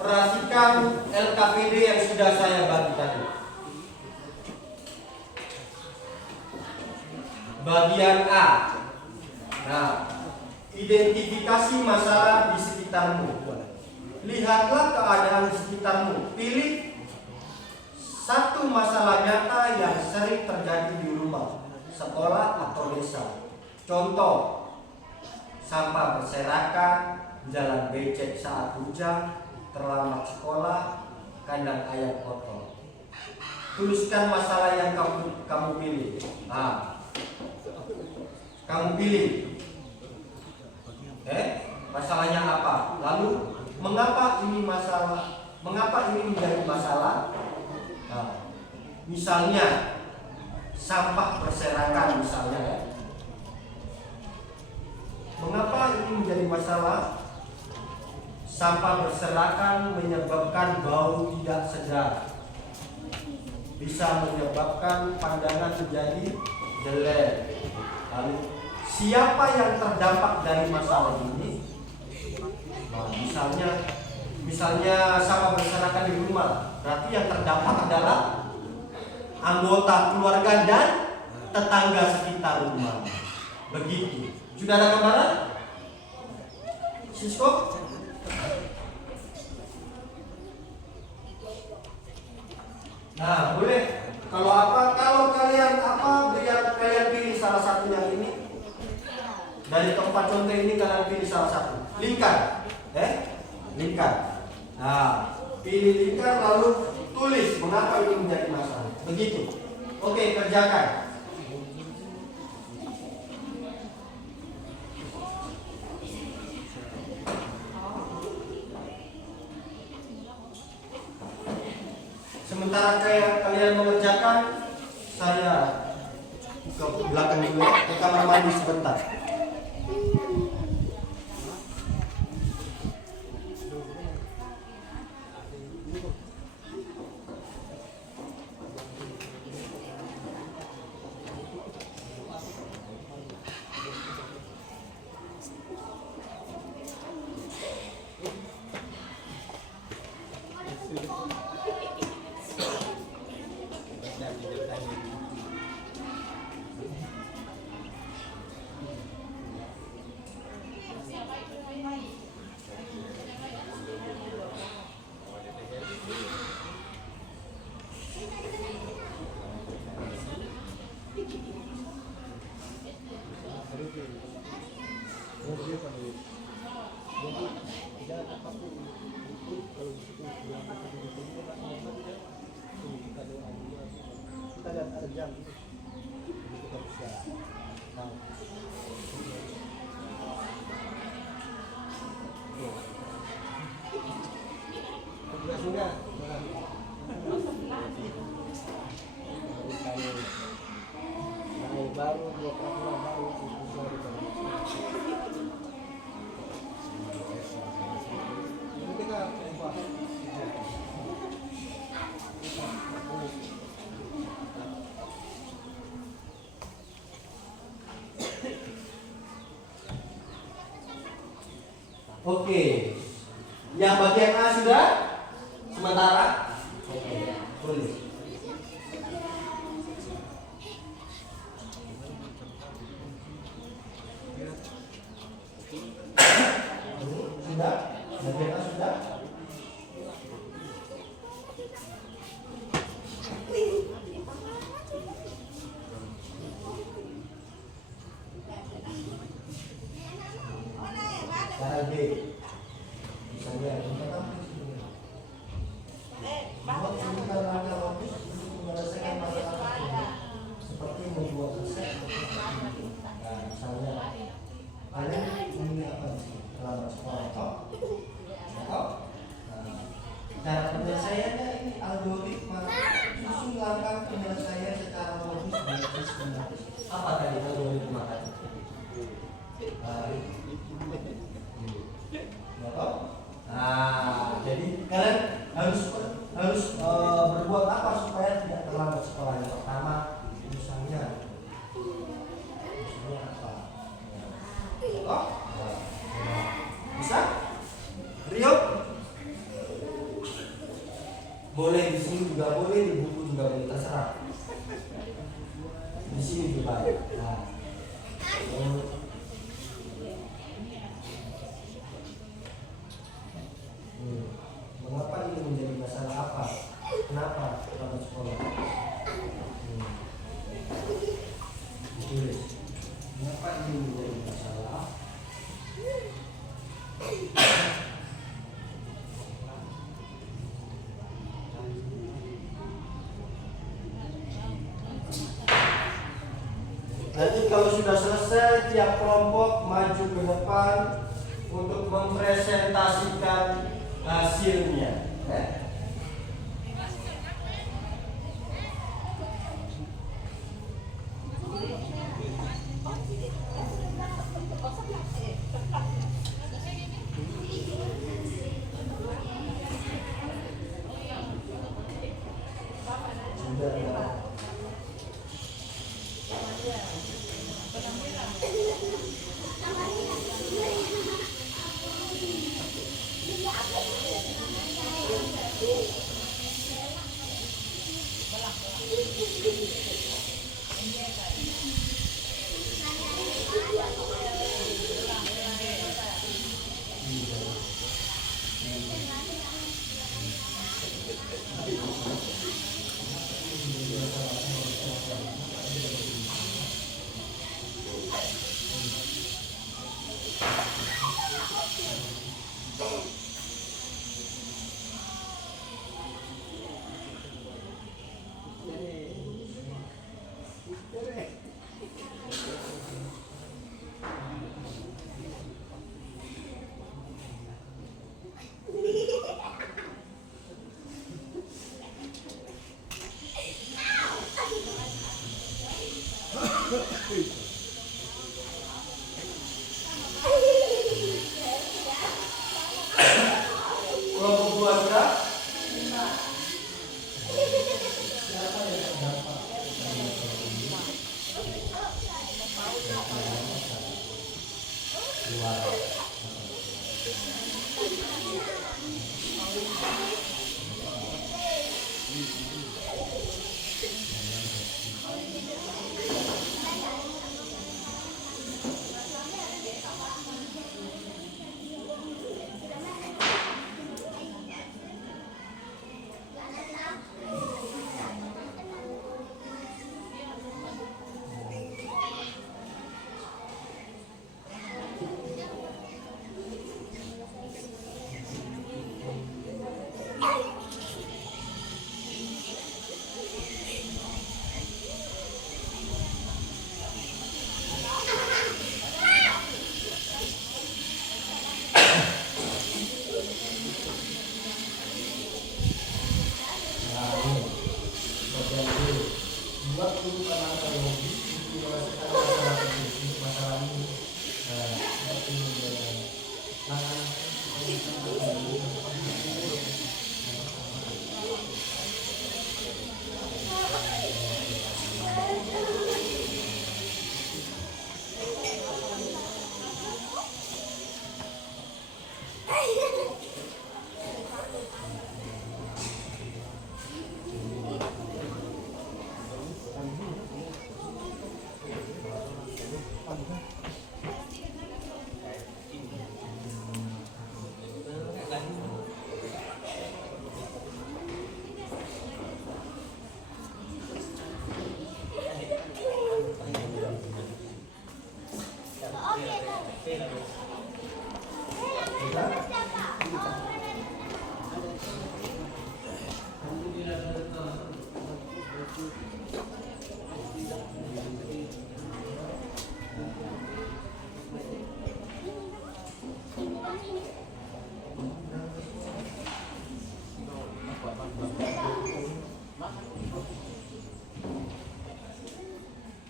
perhatikan LKPD yang sudah saya bagi tadi. Bagian A. Nah, identifikasi masalah di sekitarmu. Lihatlah keadaan di sekitarmu. Pilih satu masalah nyata yang sering terjadi di rumah, sekolah, atau desa. Contoh, sampah berserakan, jalan becek saat hujan, terlambat sekolah, kandang ayam kotor. Tuliskan masalah yang kamu pilih. Kamu pilih. Masalahnya apa? Lalu mengapa ini menjadi masalah? Misalnya sampah berserakan misalnya. Mengapa ini menjadi masalah? Sampah berserakan menyebabkan bau tidak sedap. Bisa menyebabkan pandangan menjadi jelek. Lalu siapa yang terdampak dari masalah ini? Misalnya sampah berserakan di rumah, berarti yang terdampak adalah anggota keluarga dan tetangga sekitar rumah. Begitu. Sudah ada gambaran? Sisko? Nah, boleh. Kalau kalian pilih salah satu yang ini. Dari keempat contoh ini kalian pilih salah satu. Lingkar. Lingkar. Nah, pilih lingkar lalu tulis mengapa ini menjadi masalah. Begitu. Oke, kerjakan. Sementara kalian mengerjakan, saya ke belakang dulu, ke kamar mandi sebentar. Oke. Yang bagian A sudah? Sementara? Oke. Tulis. Sudah? Bagian A sudah? Cara B. Misalnya buat langkah logis untuk menyelesaikan masalah tersebut, seperti membuat resep. Nah, misalnya kalian ini apa sih? Terlambat sekolah toh? Nah, cara penyelesaiannya ini algoritma, susun langkah penyelesaian secara logis dan sistematis. Apa tadi algoritma tadi? Nah, jadi kalian harus berbuat apa supaya tidak terlambat sekolah? Yang pertama, misalnya apa? Oh, bisa? Rio? Boleh di sini juga boleh, di buku juga boleh, terserah. Di sini juga. Nah, mengapa ini menjadi masalah apa? Kenapa terlambat sekolah? Ditulis. Mengapa ini menjadi masalah? Nanti kalau sudah selesai, tiap kelompok maju ke depan untuk mempresentasikan hasilnya. Kelompok dua sudah?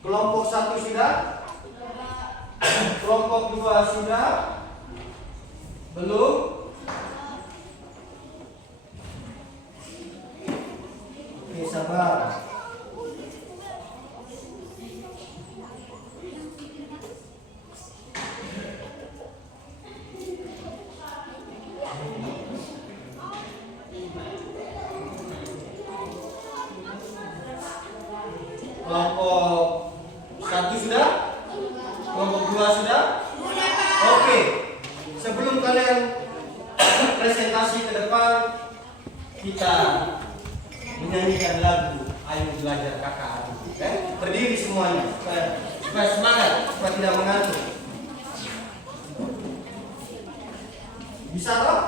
Kelompok 1 sudah? Kelompok 2 sudah? Belum? Oke, sabar. Kelompok 1 sudah? Kelompok 2 sudah? Oke. Sebelum kalian presentasi ke depan, kita menyanyikan lagu Ayo Belajar Kakak Adik. Berdiri semuanya supaya semangat, supaya tidak mengantuk. Bisa toh?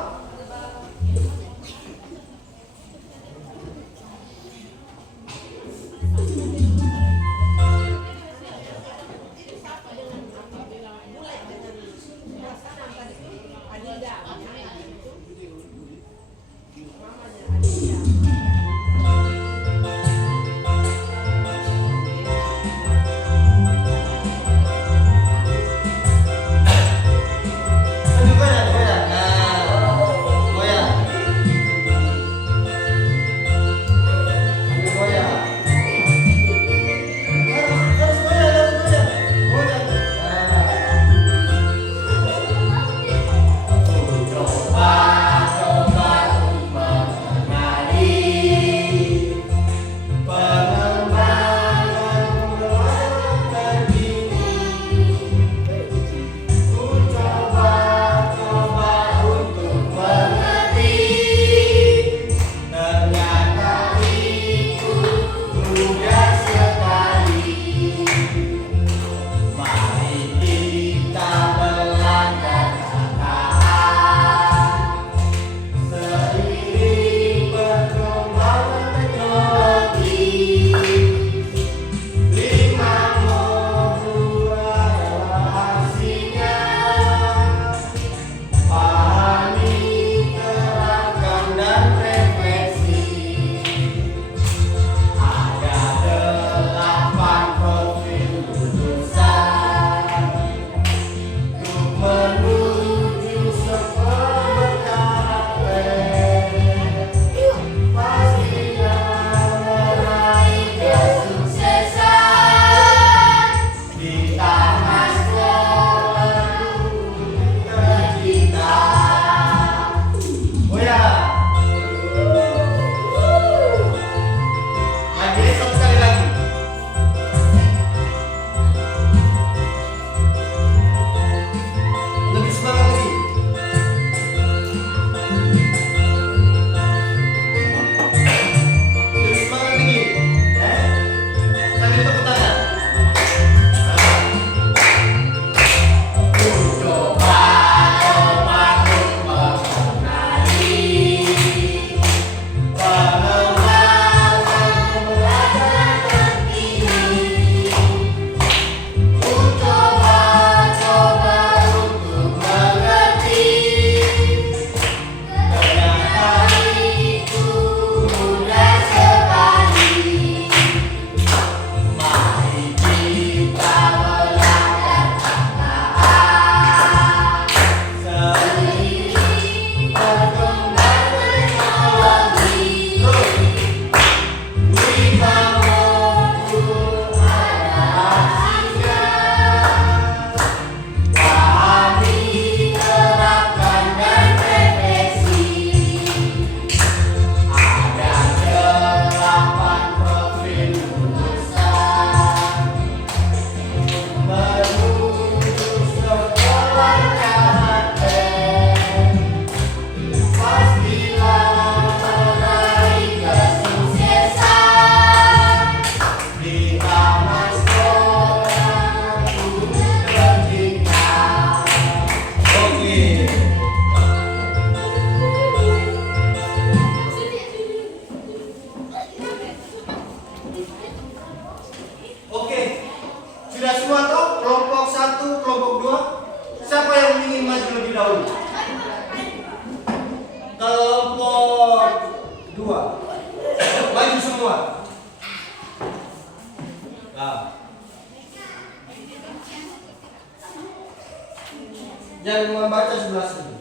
Yang membaca sebelah sini.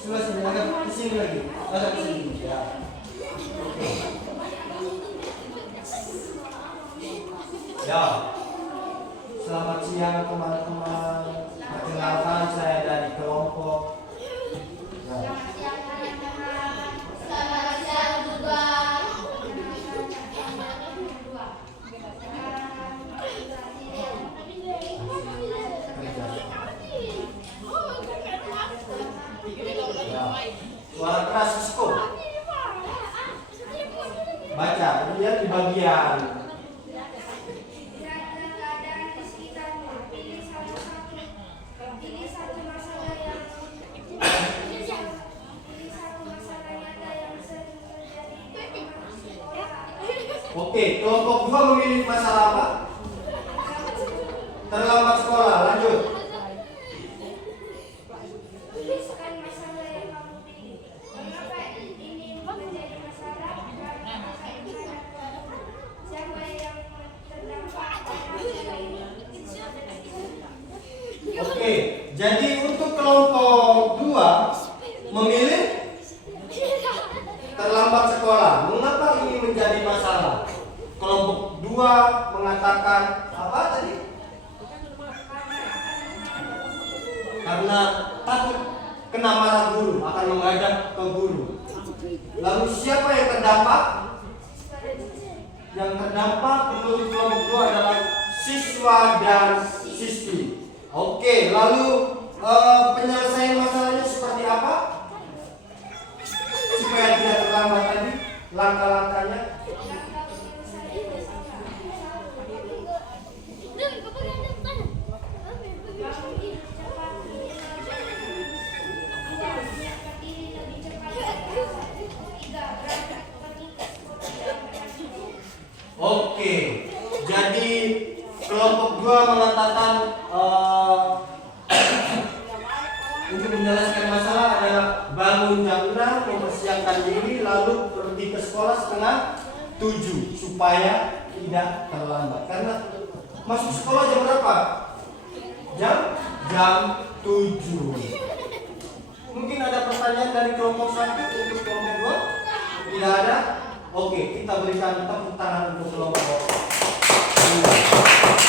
Sebelah sini, agak ke sini lagi. Agak ke sini. Ya. Oke. Ya. Selamat siang teman-teman. Perkenalkan saya dari kelompok. Ya. Selamat siang juga. Suara keras Sisko. Baca, lihat di bagian. Oke, kelompok 2 memilih masalah apa? Terlambat sekolah, lanjut. Tuliskan masalah yang kamu pilih. Mengapa ini menjadi masalah? Karena siapa yang terdampak Oke, jadi untuk kelompok 2 memilih terlambat sekolah. Mengapa ini menjadi masalah? Kelompok 2 mengatakan apa tadi? Karena takut kena marah guru, akan menghadap ke guru. Lalu siapa yang terdampak? Yang terdampak menurut kelompok 2 adalah siswa dan siswi. Oke, lalu penyelesaian masalahnya seperti apa? Supaya tidak terlambat tadi, langkah-langkahnya. Oke, jadi kelompok 2 mengatakan untuk menyelesaikan masalah adalah bangun jam 6, mempersiapkan diri, lalu pergi ke sekolah setengah 7 supaya tidak terlambat. Karena masuk sekolah jam berapa? Jam 7. Mungkin ada pertanyaan dari kelompok 1 untuk kelompok 2? Tidak ada? Oke, kita berikan tepuk tangan untuk kelompok 2.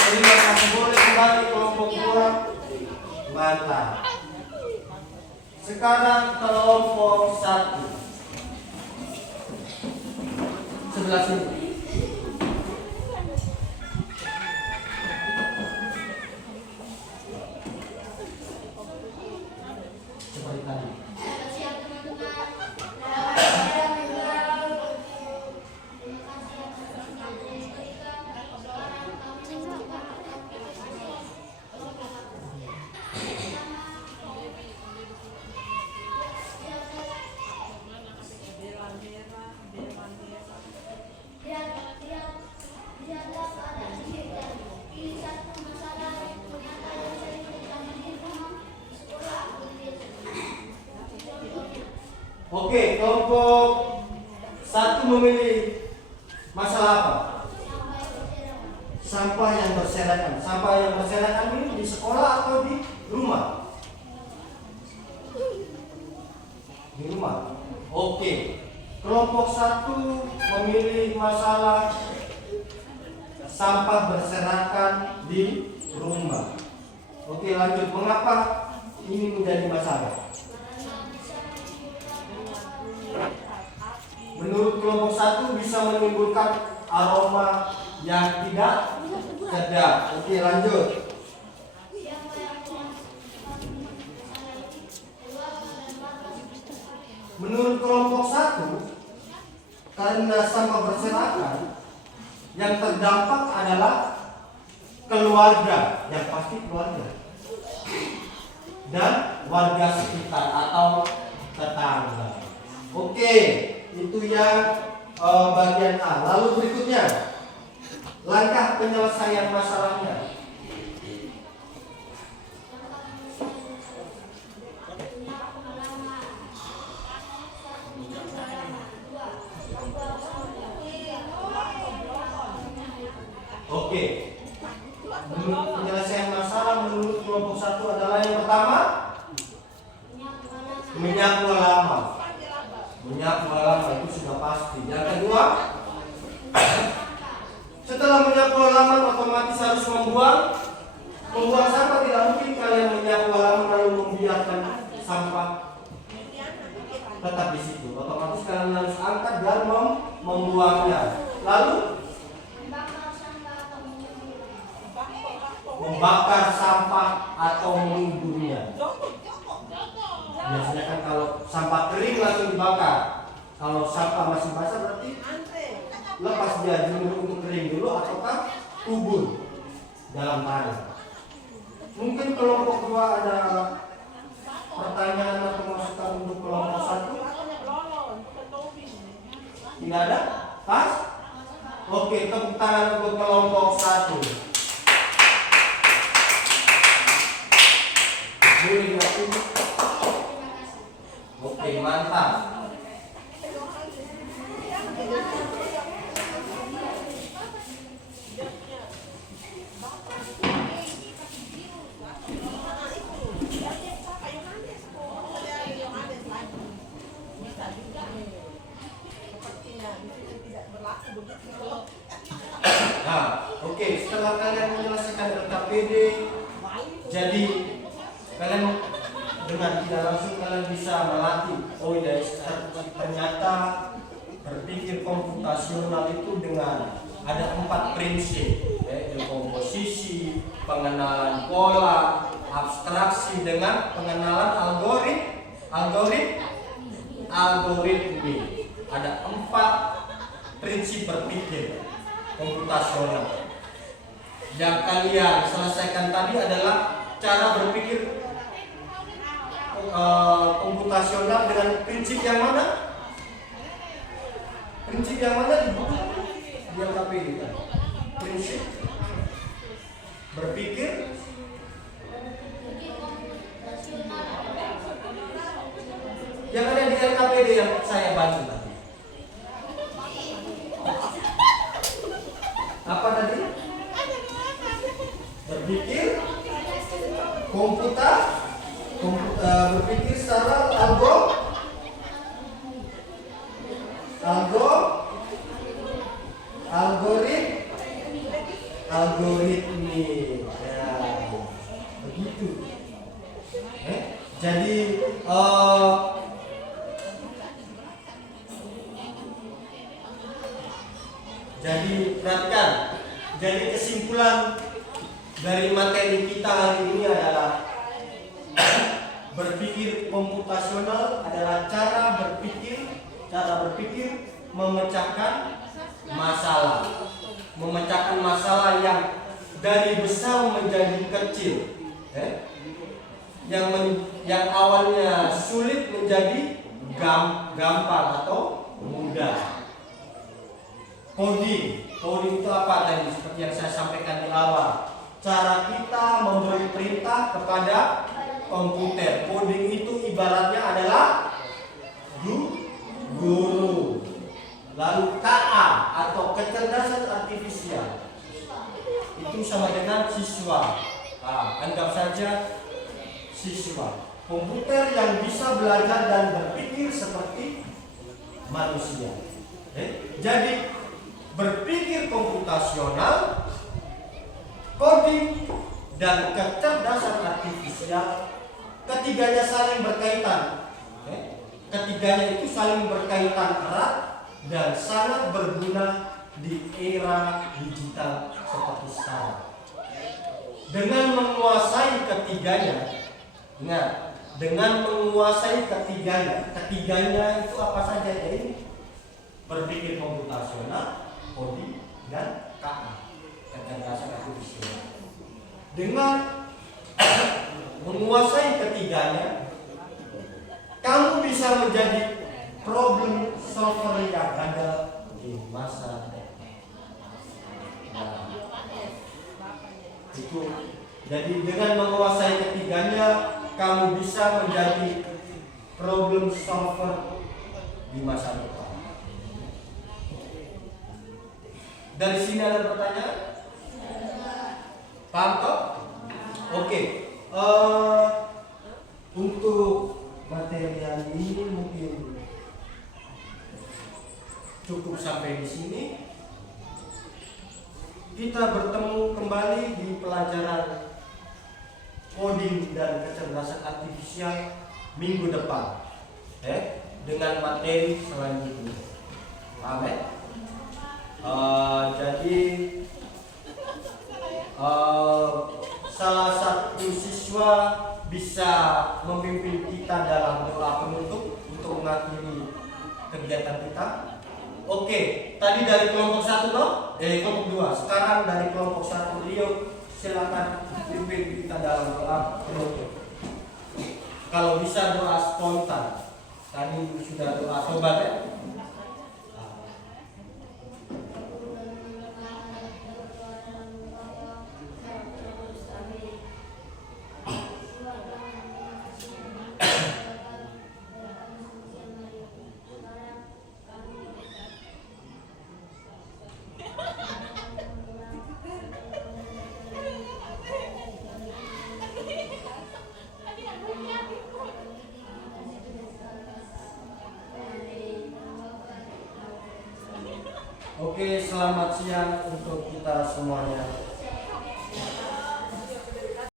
Terima kasih, boleh kembali kelompok 2. Mantap. Sekarang kelompok 1. Sebelah sini. Seperti tadi. Oke, kelompok 1 memilih masalah apa? Sampah yang berserakan. Sampah yang berserakan ini di sekolah atau di rumah? Di rumah. Oke. Kelompok 1 memilih masalah sampah berserakan di rumah. Oke, lanjut. Mengapa ini menjadi masalah? Menurut kelompok 1 bisa menimbulkan aroma yang tidak sedap. Oke, lanjut. Menurut kelompok 1, karena sampah berserakan, yang terdampak adalah keluarga, yang pasti keluarga, dan warga sekitar atau tetangga. Oke, itu yang bagian A. Lalu berikutnya, langkah penyelesaian masalahnya. Oke, penyelesaian masalah menurut kelompok 1 adalah yang pertama, sampah tetap di situ. Otomatis kalian harus angkat dan membuangnya. Lalu membakar sampah atau menguburnya. Biasanya kan kalau sampah kering langsung dibakar. Kalau sampah masih basah berarti lepas dia dulu untuk kering dulu ataukah kubur dalam tanah. Mungkin kelompok 2 ada pertanyaan atau masukan untuk kelompok 1? Tidak ada? Pas? Oke, tepuk tangan untuk kelompok 1. Boleh diakui? Oke, mantap. Nah, oke, setelah kalian menyelesaikan LKPD, jadi kalian dengan tidak langsung kalian bisa melatih. Oh ya, ternyata berpikir komputasional itu dengan ada 4 prinsip, yaitu komposisi, pengenalan pola, abstraksi dengan pengenalan algoritmi. Ada 4 prinsip berpikir komputasional. Yang kalian selesaikan tadi adalah cara berpikir komputasional dengan prinsip yang mana? Prinsip yang mana di buku di LKPD kan? Prinsip berpikir yang ada di LKPD yang saya bantu tadi. Apa tadi? Berpikir berpikir secara algoritmi. Ya, begitu. Jadi perhatikan. Jadi kesimpulan dari materi kita hari ini adalah berpikir komputasional adalah cara berpikir memecahkan masalah yang dari besar menjadi kecil, yang awalnya sulit menjadi gampang atau mudah. Coding itu apa tadi? Seperti yang saya sampaikan di awal, cara kita memberi perintah kepada komputer. Coding itu ibaratnya adalah guru. Lalu KA atau kecerdasan artifisial itu sama dengan siswa. Anggap saja siswa. Komputer yang bisa belajar dan berpikir seperti manusia. Jadi berpikir komputasional, coding, dan kecerdasan artifisial, ketiganya saling berkaitan. Ketiganya itu saling berkaitan erat dan sangat berguna di era digital seperti sekarang. Dengan menguasai ketiganya, ketiganya itu apa saja? Jadi berpikir komputasional, coding, dan KA, kecerdasan artifisial. Dengan menguasai ketiganya, kamu bisa menjadi problem solver yang ada di masa depan. Itu. Jadi dengan menguasai ketiganya, kamu bisa menjadi problem solver di masa depan. Dari sini ada pertanyaan? Paham toh? Oke. Untuk materi yang ini mungkin cukup sampai di sini. Kita bertemu kembali di pelajaran coding dan kecerdasan artifisial minggu depan dengan materi selanjutnya. Amin. Jadi salah satu siswa bisa memimpin kita dalam doa penutup untuk mengakhiri kegiatan kita. Oke, tadi dari kelompok 1 toh? Kelompok 2. Sekarang dari kelompok 1, Rio, silakan pimpin kita dalam doa penutup. Kalau bisa doa spontan. Tadi sudah doa tobat ya? Oke, selamat siang untuk kita semuanya.